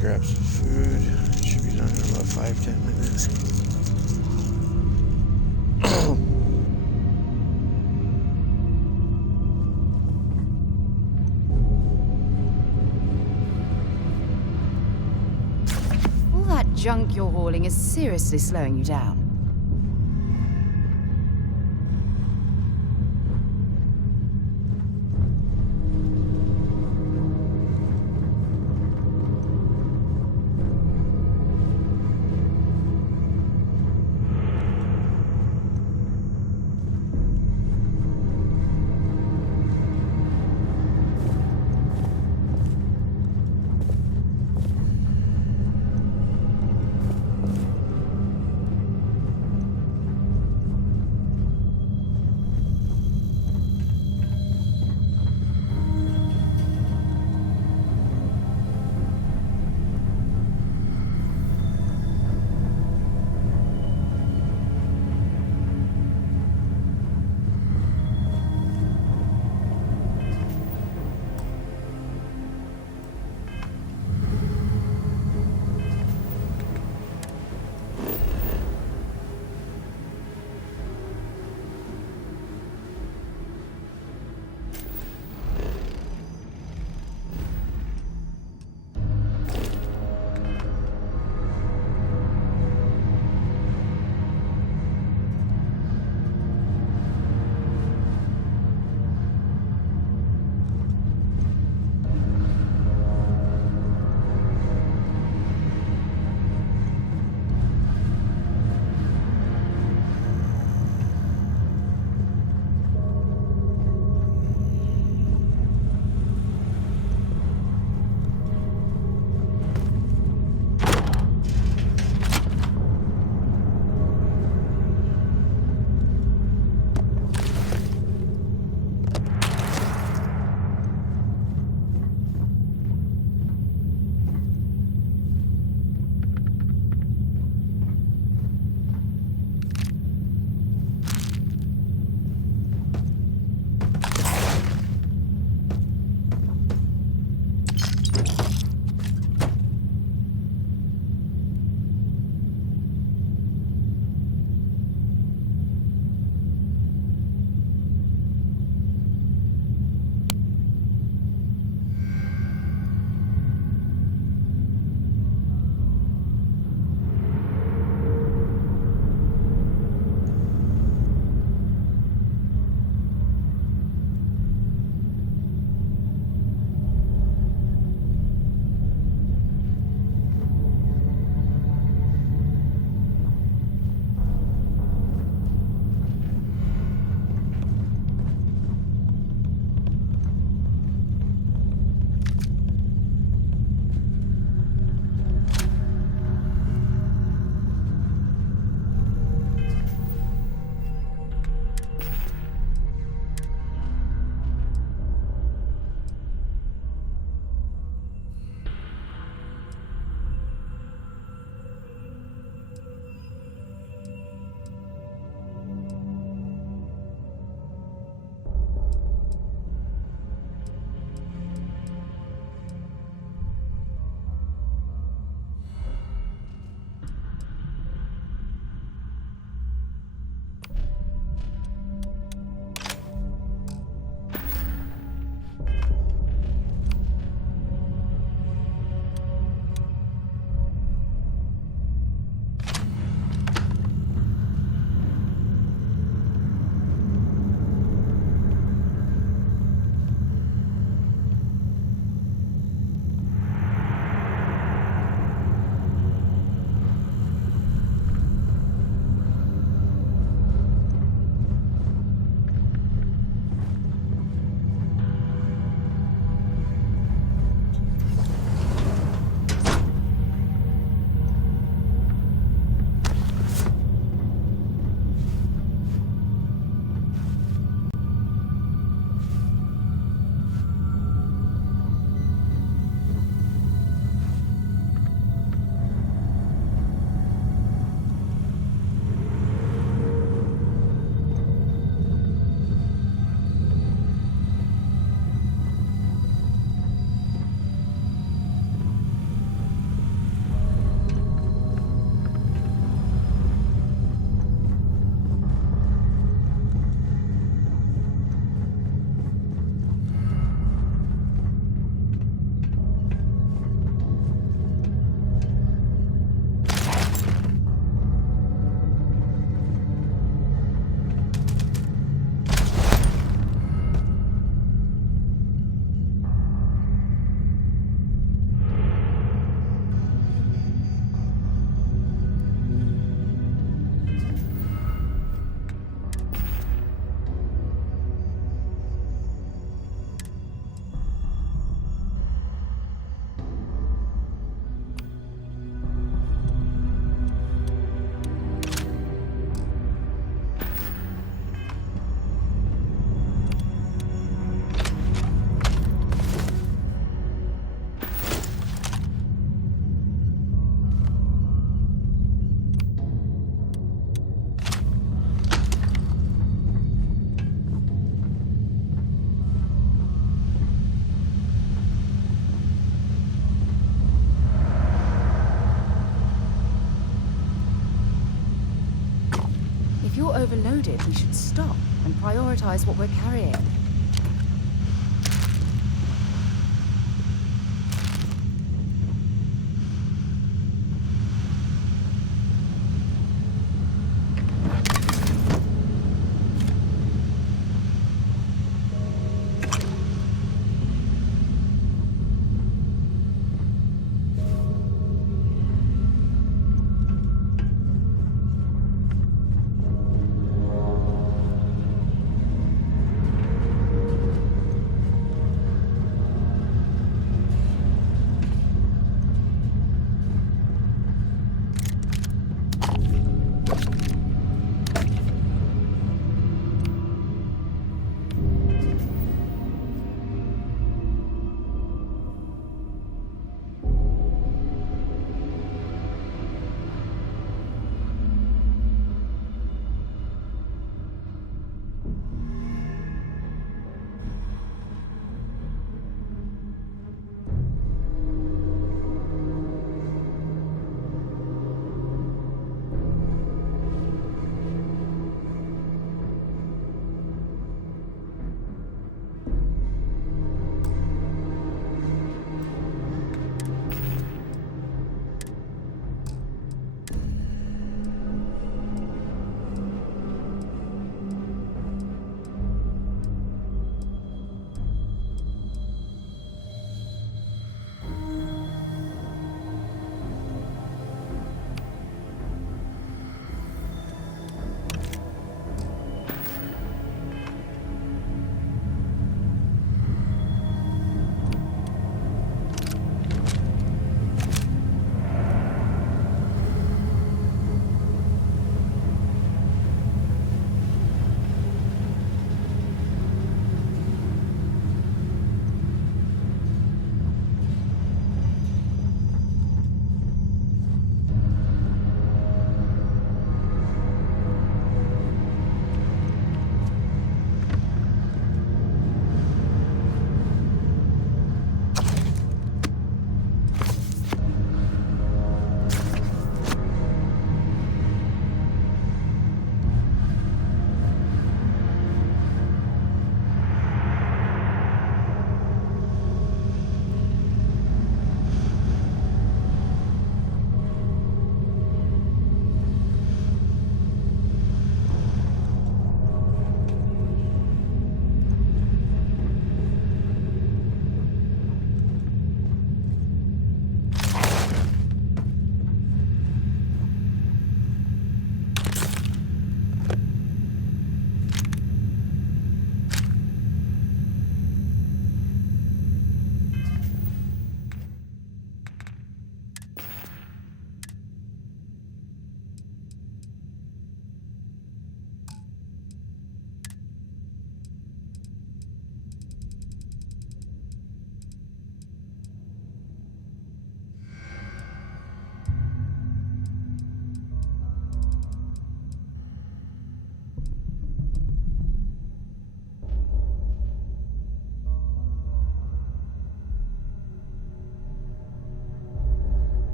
Grab some food. It should be done in about 5-10 minutes. All that junk you're hauling is seriously slowing you down. overloaded, we should stop and prioritize what we're carrying.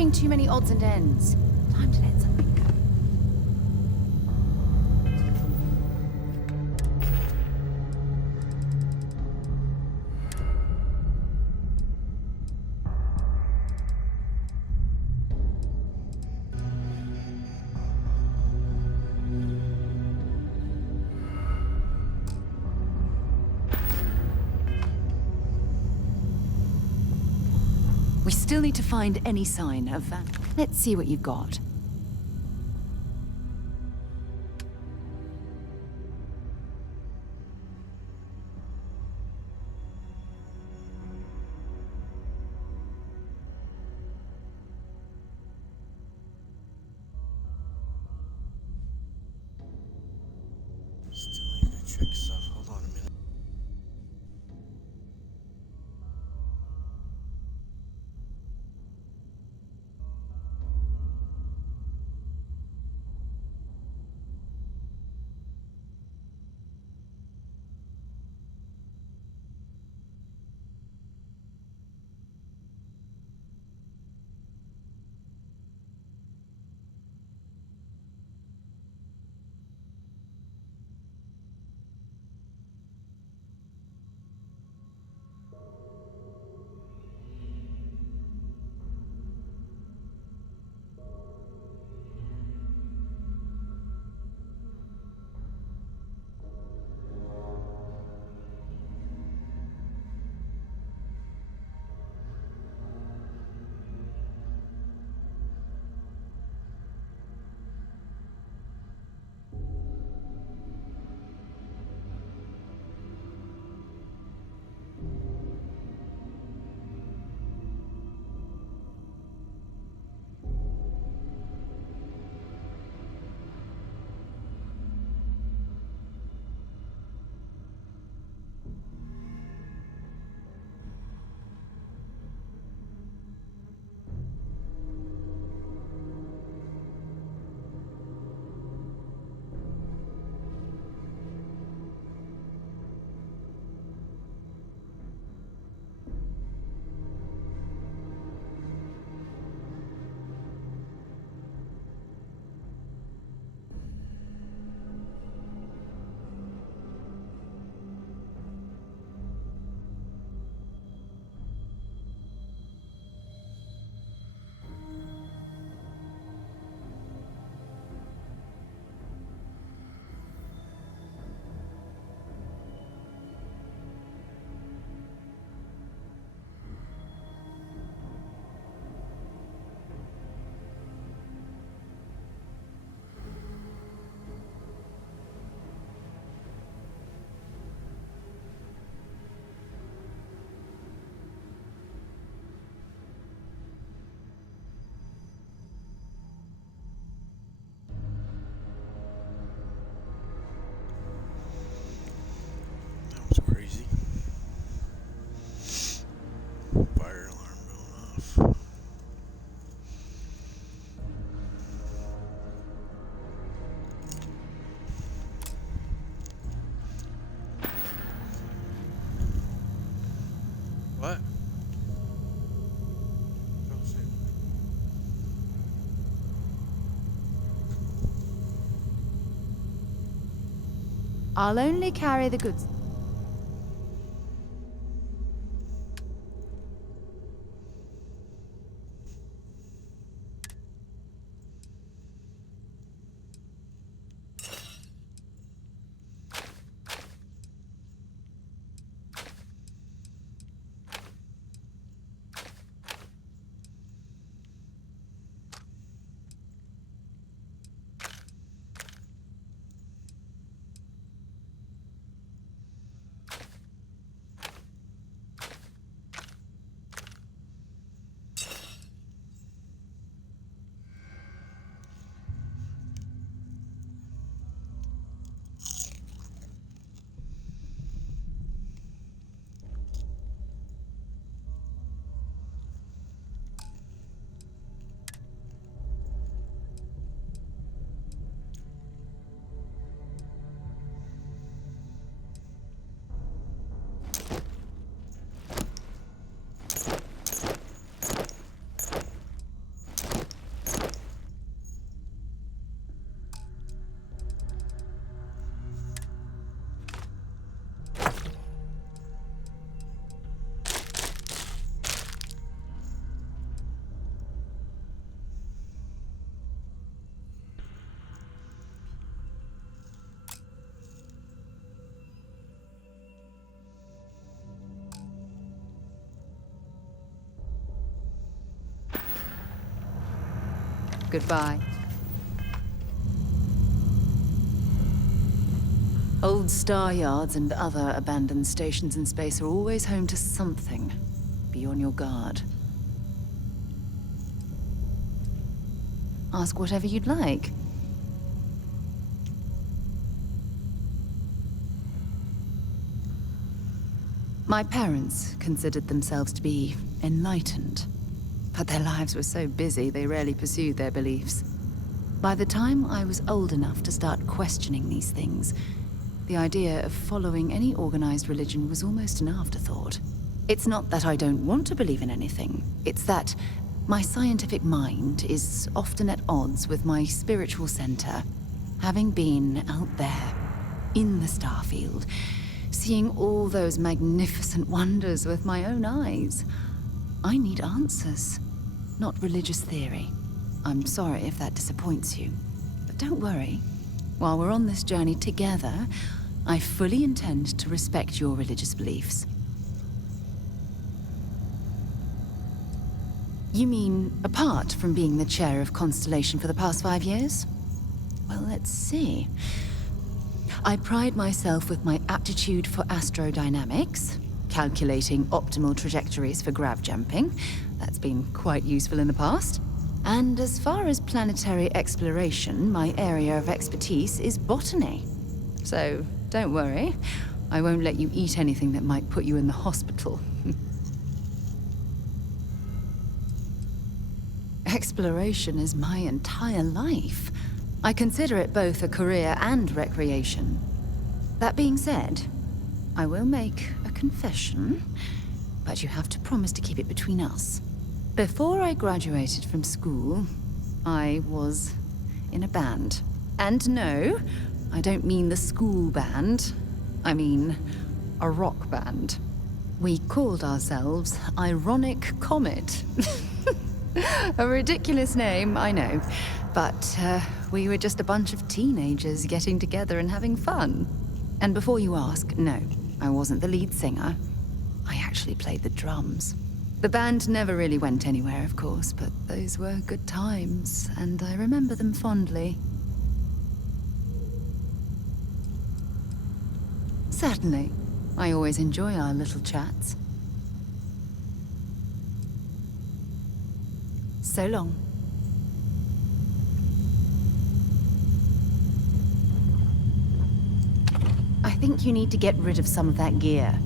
carrying too many odds and ends. Time to let something go. We still need to find any sign of Van. Let's see what you've got. Still need to check stuff. Hold on a minute. That was crazy. Fire alarm going off. What? Don't say I'll only carry the goods. Goodbye. Old star yards and other abandoned stations in space are always home to something. Be on your guard. Ask whatever you'd like. My parents considered themselves to be enlightened, but their lives were so busy they rarely pursued their beliefs. By the time I was old enough to start questioning these things, the idea of following any organized religion was almost an afterthought. It's not that I don't want to believe in anything, it's that my scientific mind is often at odds with my spiritual center. Having been out there, in the Starfield, seeing all those magnificent wonders with my own eyes, I need answers, not religious theory. I'm sorry if that disappoints you, but don't worry. While we're on this journey together, I fully intend to respect your religious beliefs. You mean, apart from being the chair of Constellation for the past 5 years? Well, let's see. I pride myself with my aptitude for astrodynamics, calculating optimal trajectories for grav jumping. That's been quite useful in the past. And as far as planetary exploration, my area of expertise is botany. So, don't worry. I won't let you eat anything that might put you in the hospital. Exploration is my entire life. I consider it both a career and recreation. That being said, I will make a confession, but you have to promise to keep it between us. Before I graduated from school, I was in a band. And no, I don't mean the school band. I mean a rock band. We called ourselves Ironic Comet. A ridiculous name, I know. But we were just a bunch of teenagers getting together and having fun. And before you ask, no, I wasn't the lead singer. I actually played the drums. The band never really went anywhere, of course, but those were good times, and I remember them fondly. Certainly. I always enjoy our little chats. So long. I think you need to get rid of some of that gear.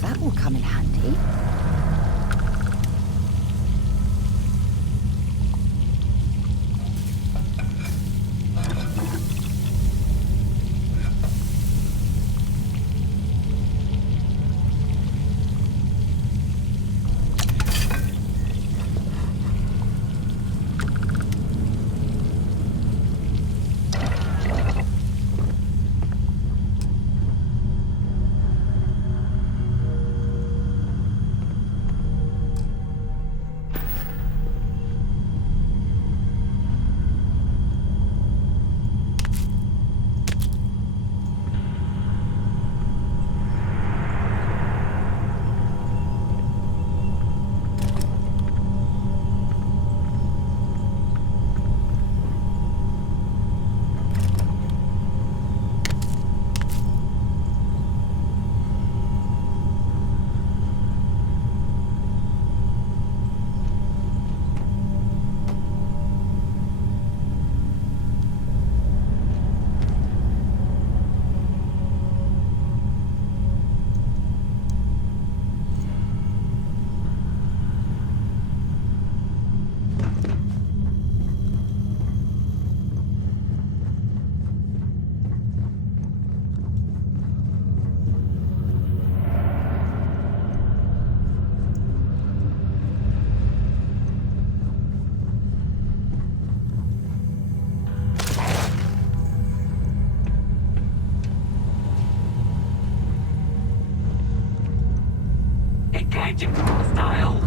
that will come in handy. Engaging hostile.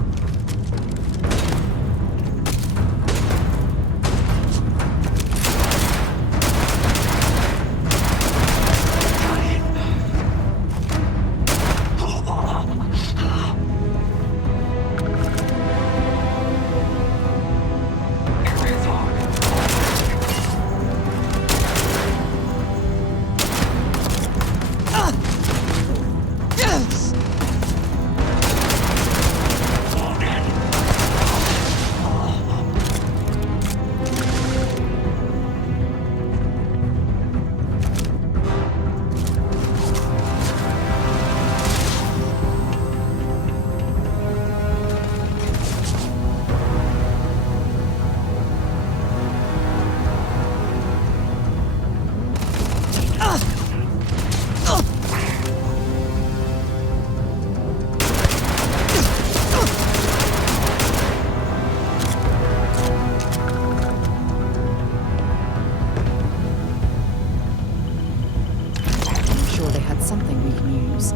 Something we can use.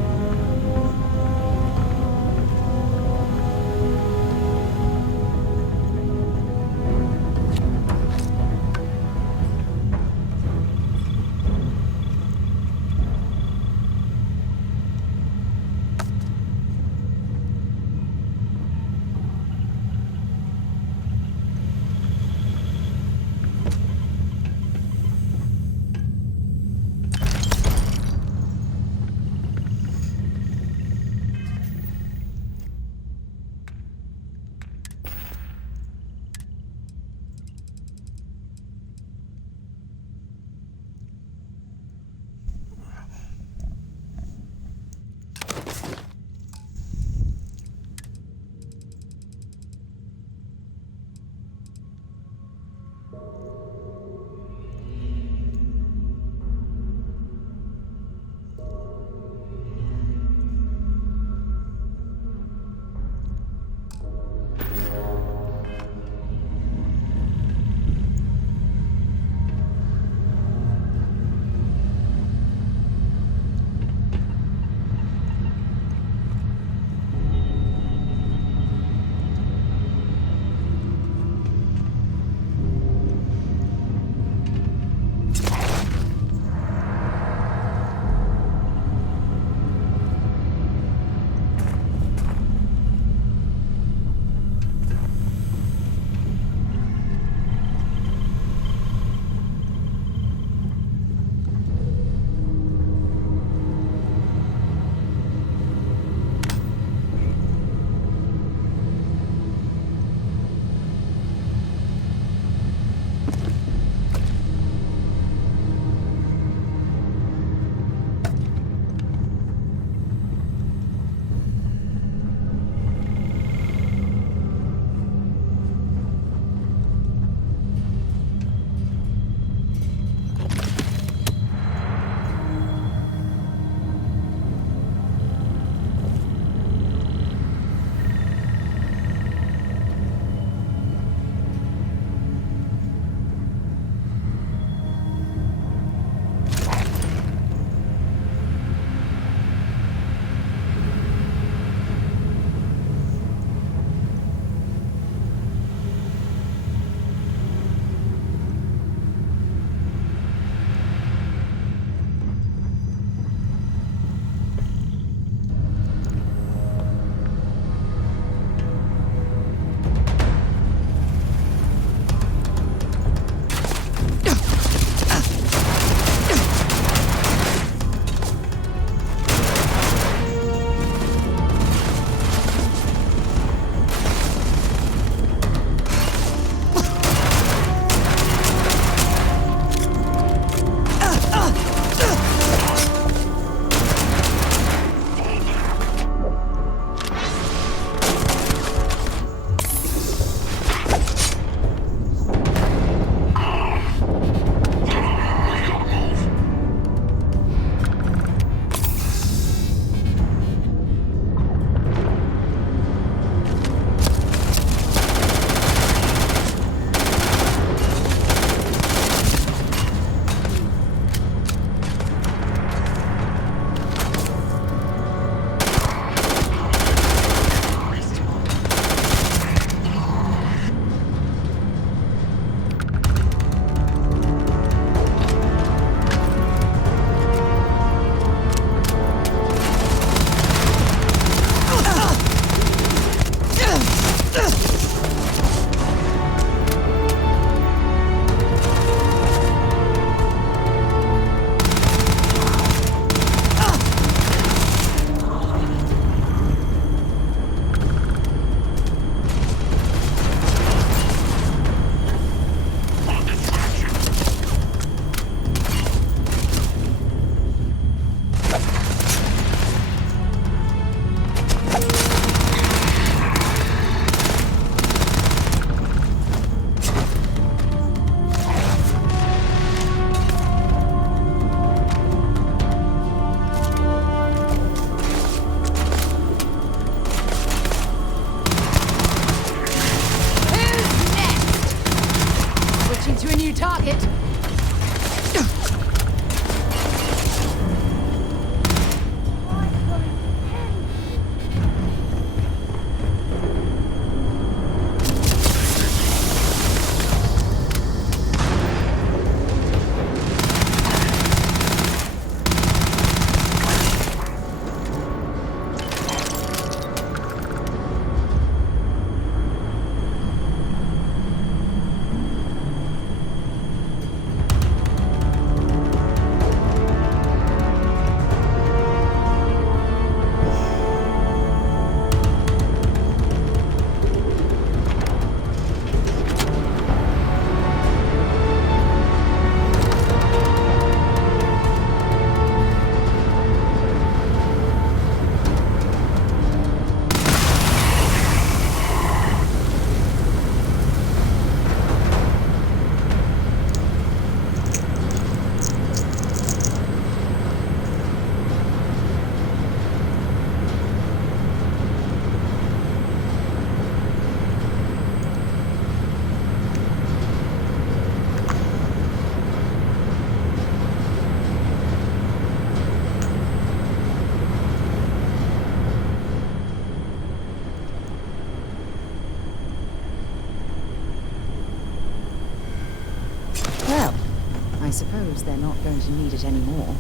suppose they're not going to need it anymore.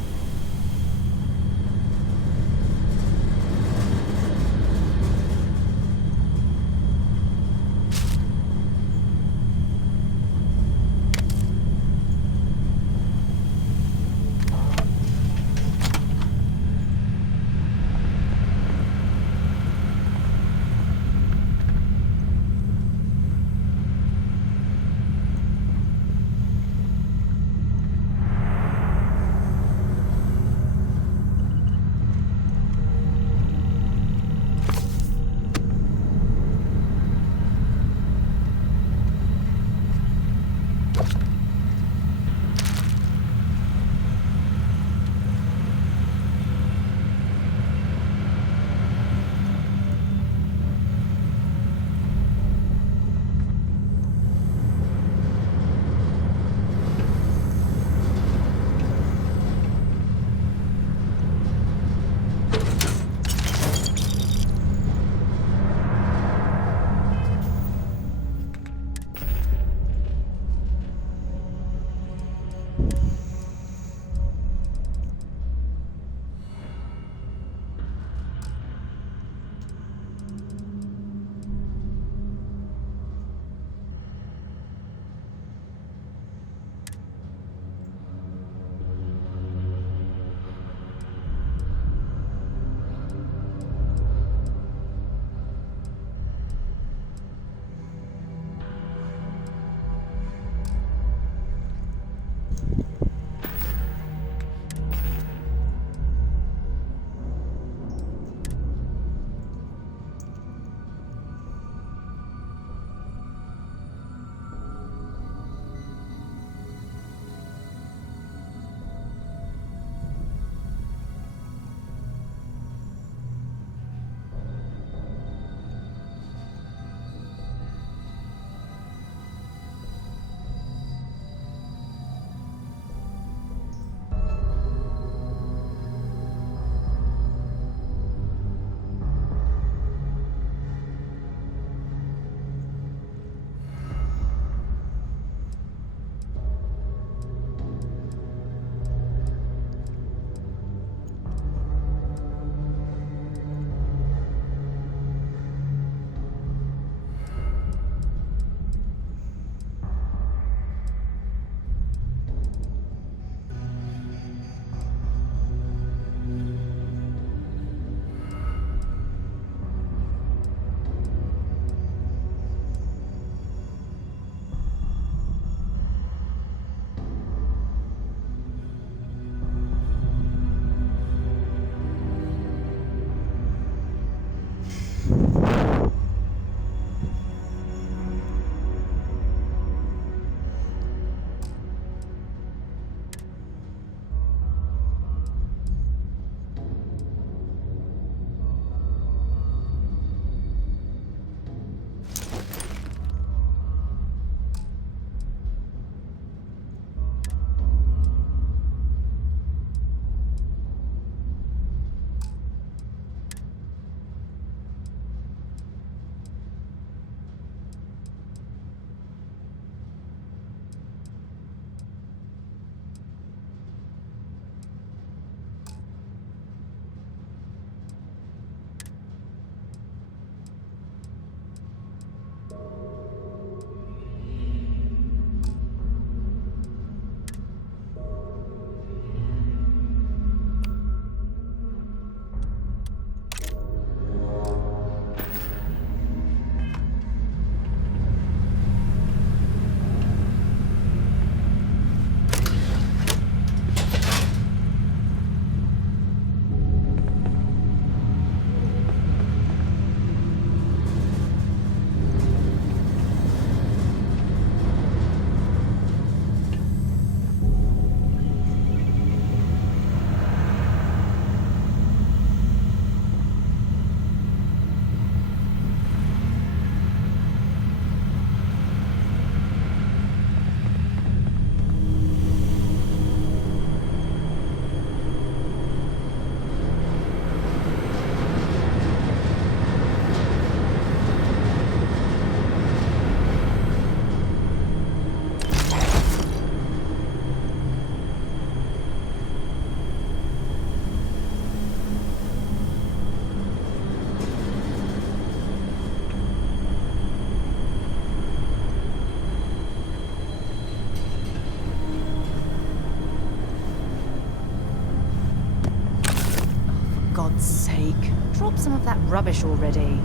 God's sake. Drop some of that rubbish already.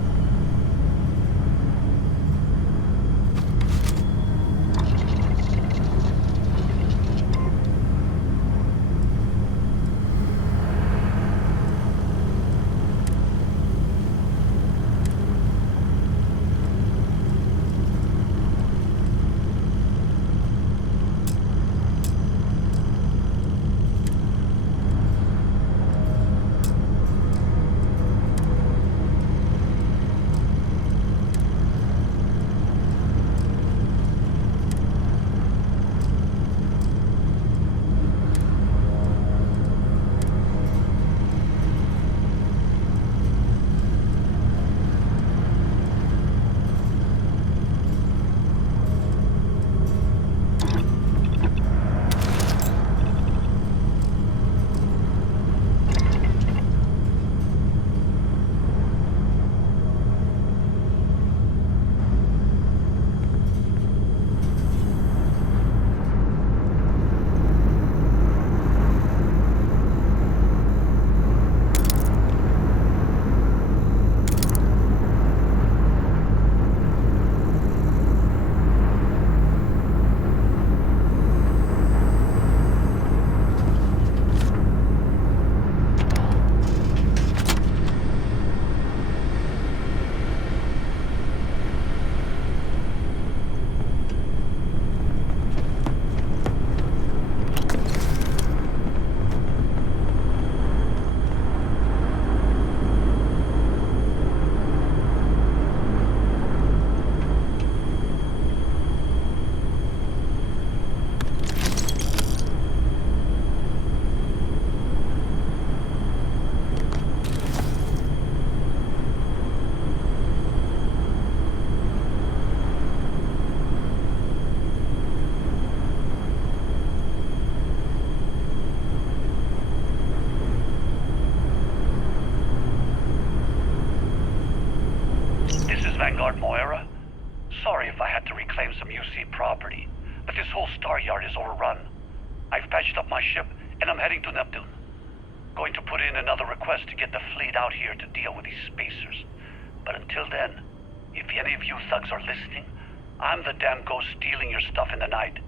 Vanguard Moira. Sorry if I had to reclaim some UC property, but this whole star yard is overrun. I've patched up my ship, and I'm heading to Neptune. Going to put in another request to get the fleet out here to deal with these spacers. But until then, if any of you thugs are listening, I'm the damn ghost stealing your stuff in the night.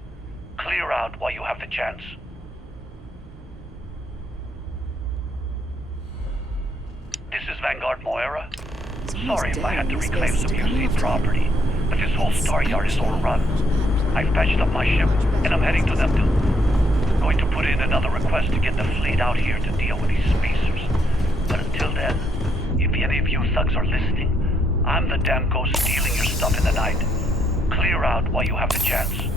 Clear out while you have the chance. This is Vanguard Moira. Sorry if I had to reclaim some UC property, but this whole star yard is overrun. I've patched up my ship, and I'm heading to Neptune. Going to put in another request to get the fleet out here to deal with these spacers. But until then, if any of you thugs are listening, I'm the damn ghost stealing your stuff in the night. Clear out while you have the chance.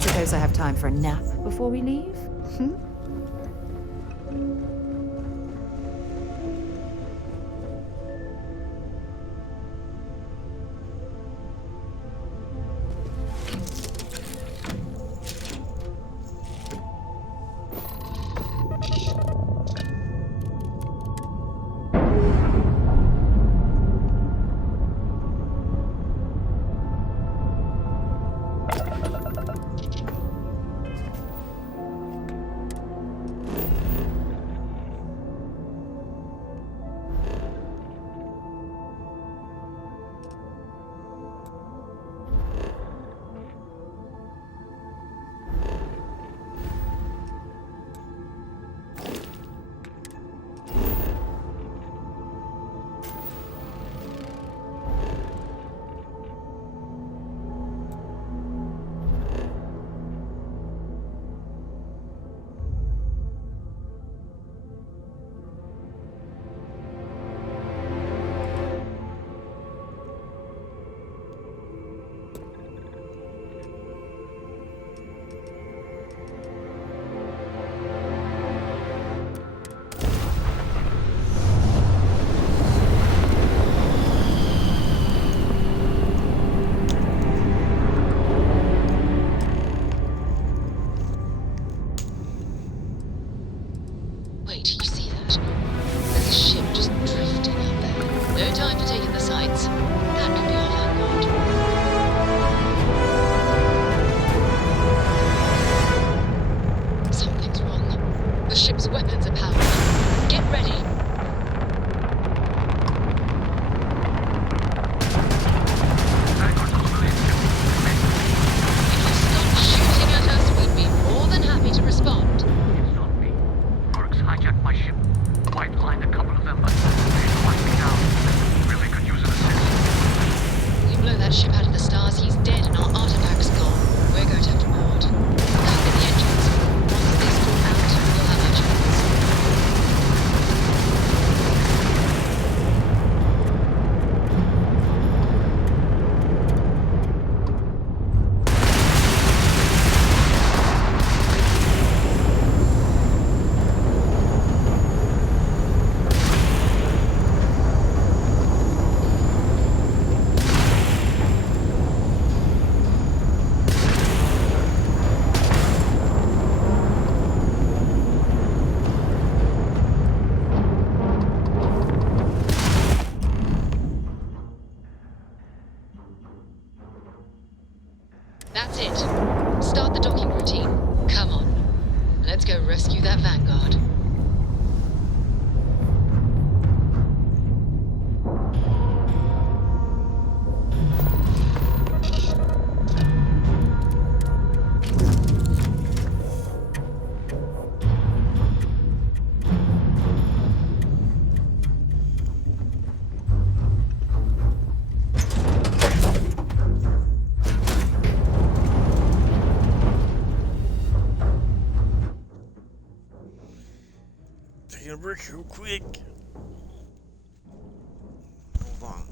suppose I have time for a nap before we leave? Hmm? Wait, you see that? There's a ship just drifting out there. No time for taking the sights. That could be our vanguard. Something's wrong. The ship's weapons are powered. Get ready. If you stop shooting at us, we'd be more than happy to respond. Hijacked my ship. White lined a couple of them, but they locked me down. Really could use an assist. We blow that ship out of the stars, he's dead and our artifact's gone. We're going to have to board. Back at the entrance. Once they spawn out, we'll have our chance. That's it. Start the docking routine. Come on. Let's go rescue that vanguard. Taking a break real quick. Hold on.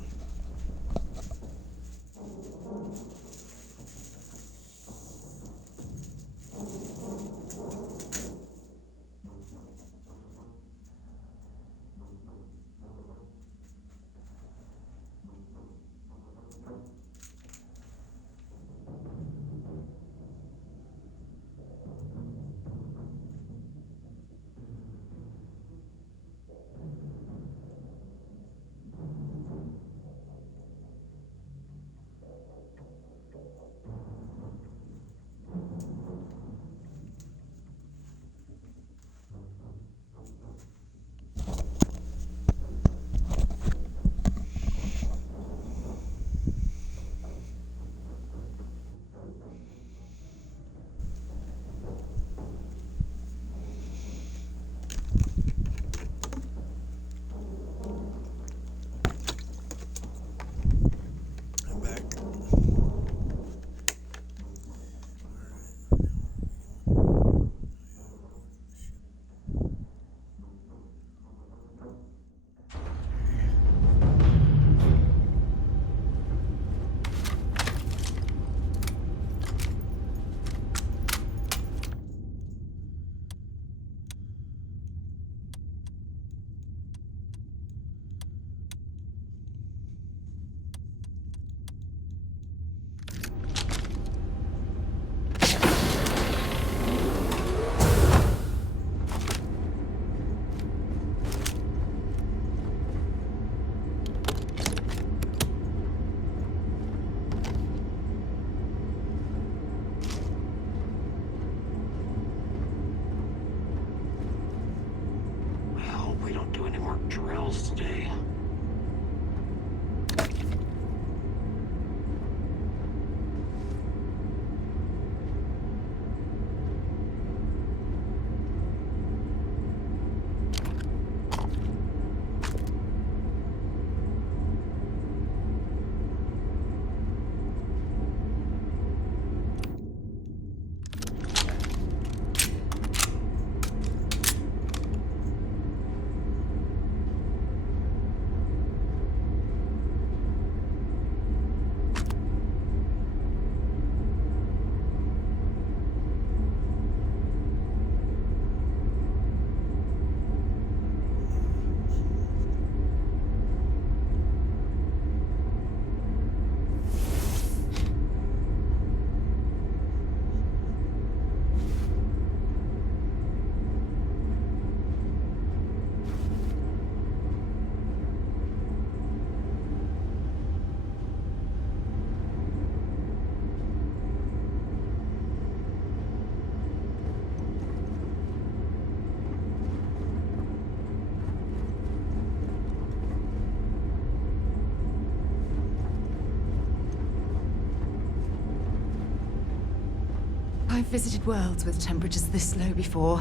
visited worlds with temperatures this low before,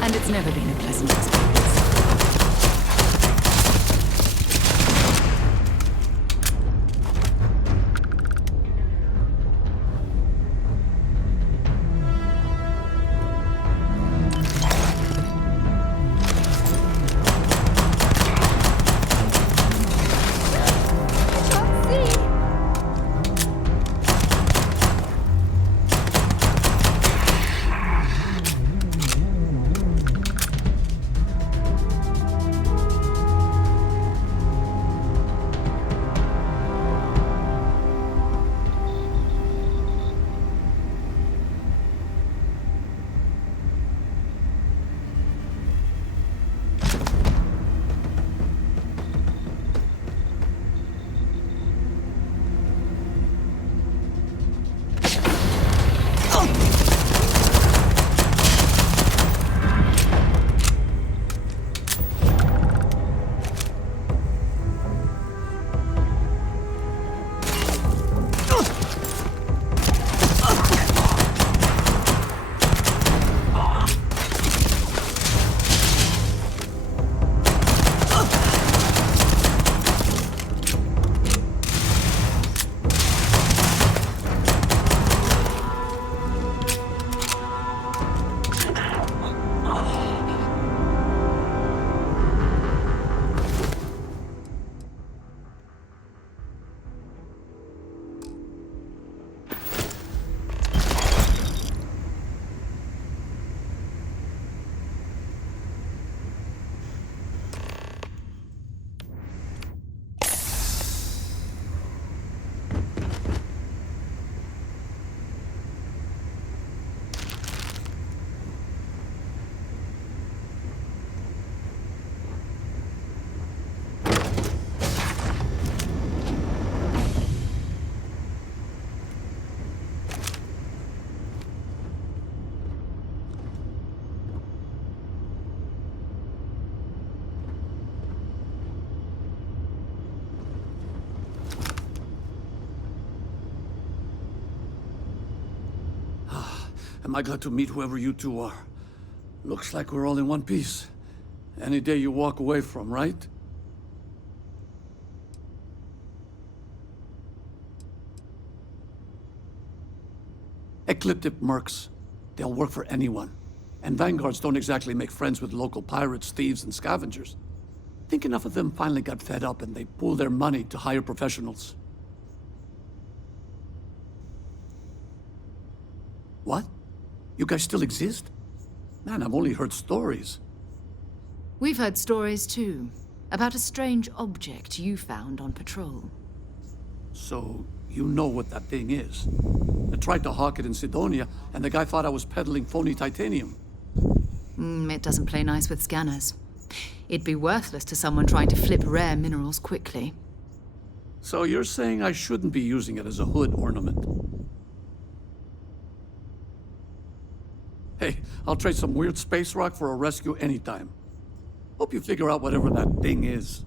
and it's never been a pleasant experience. Am I glad to meet whoever you two are? Looks like we're all in one piece. Any day you walk away from, right? Ecliptic mercs. They'll work for anyone. And vanguards don't exactly make friends with local pirates, thieves, and scavengers. Think enough of them finally got fed up and they pooled their money to hire professionals. What? You guys still exist? Man, I've only heard stories. We've heard stories too, about a strange object you found on patrol. So, you know what that thing is? I tried to hawk it in Sidonia, and the guy thought I was peddling phony titanium. It doesn't play nice with scanners. It'd be worthless to someone trying to flip rare minerals quickly. So you're saying I shouldn't be using it as a hood ornament? Hey, I'll trade some weird space rock for a rescue anytime. Hope you figure out whatever that thing is.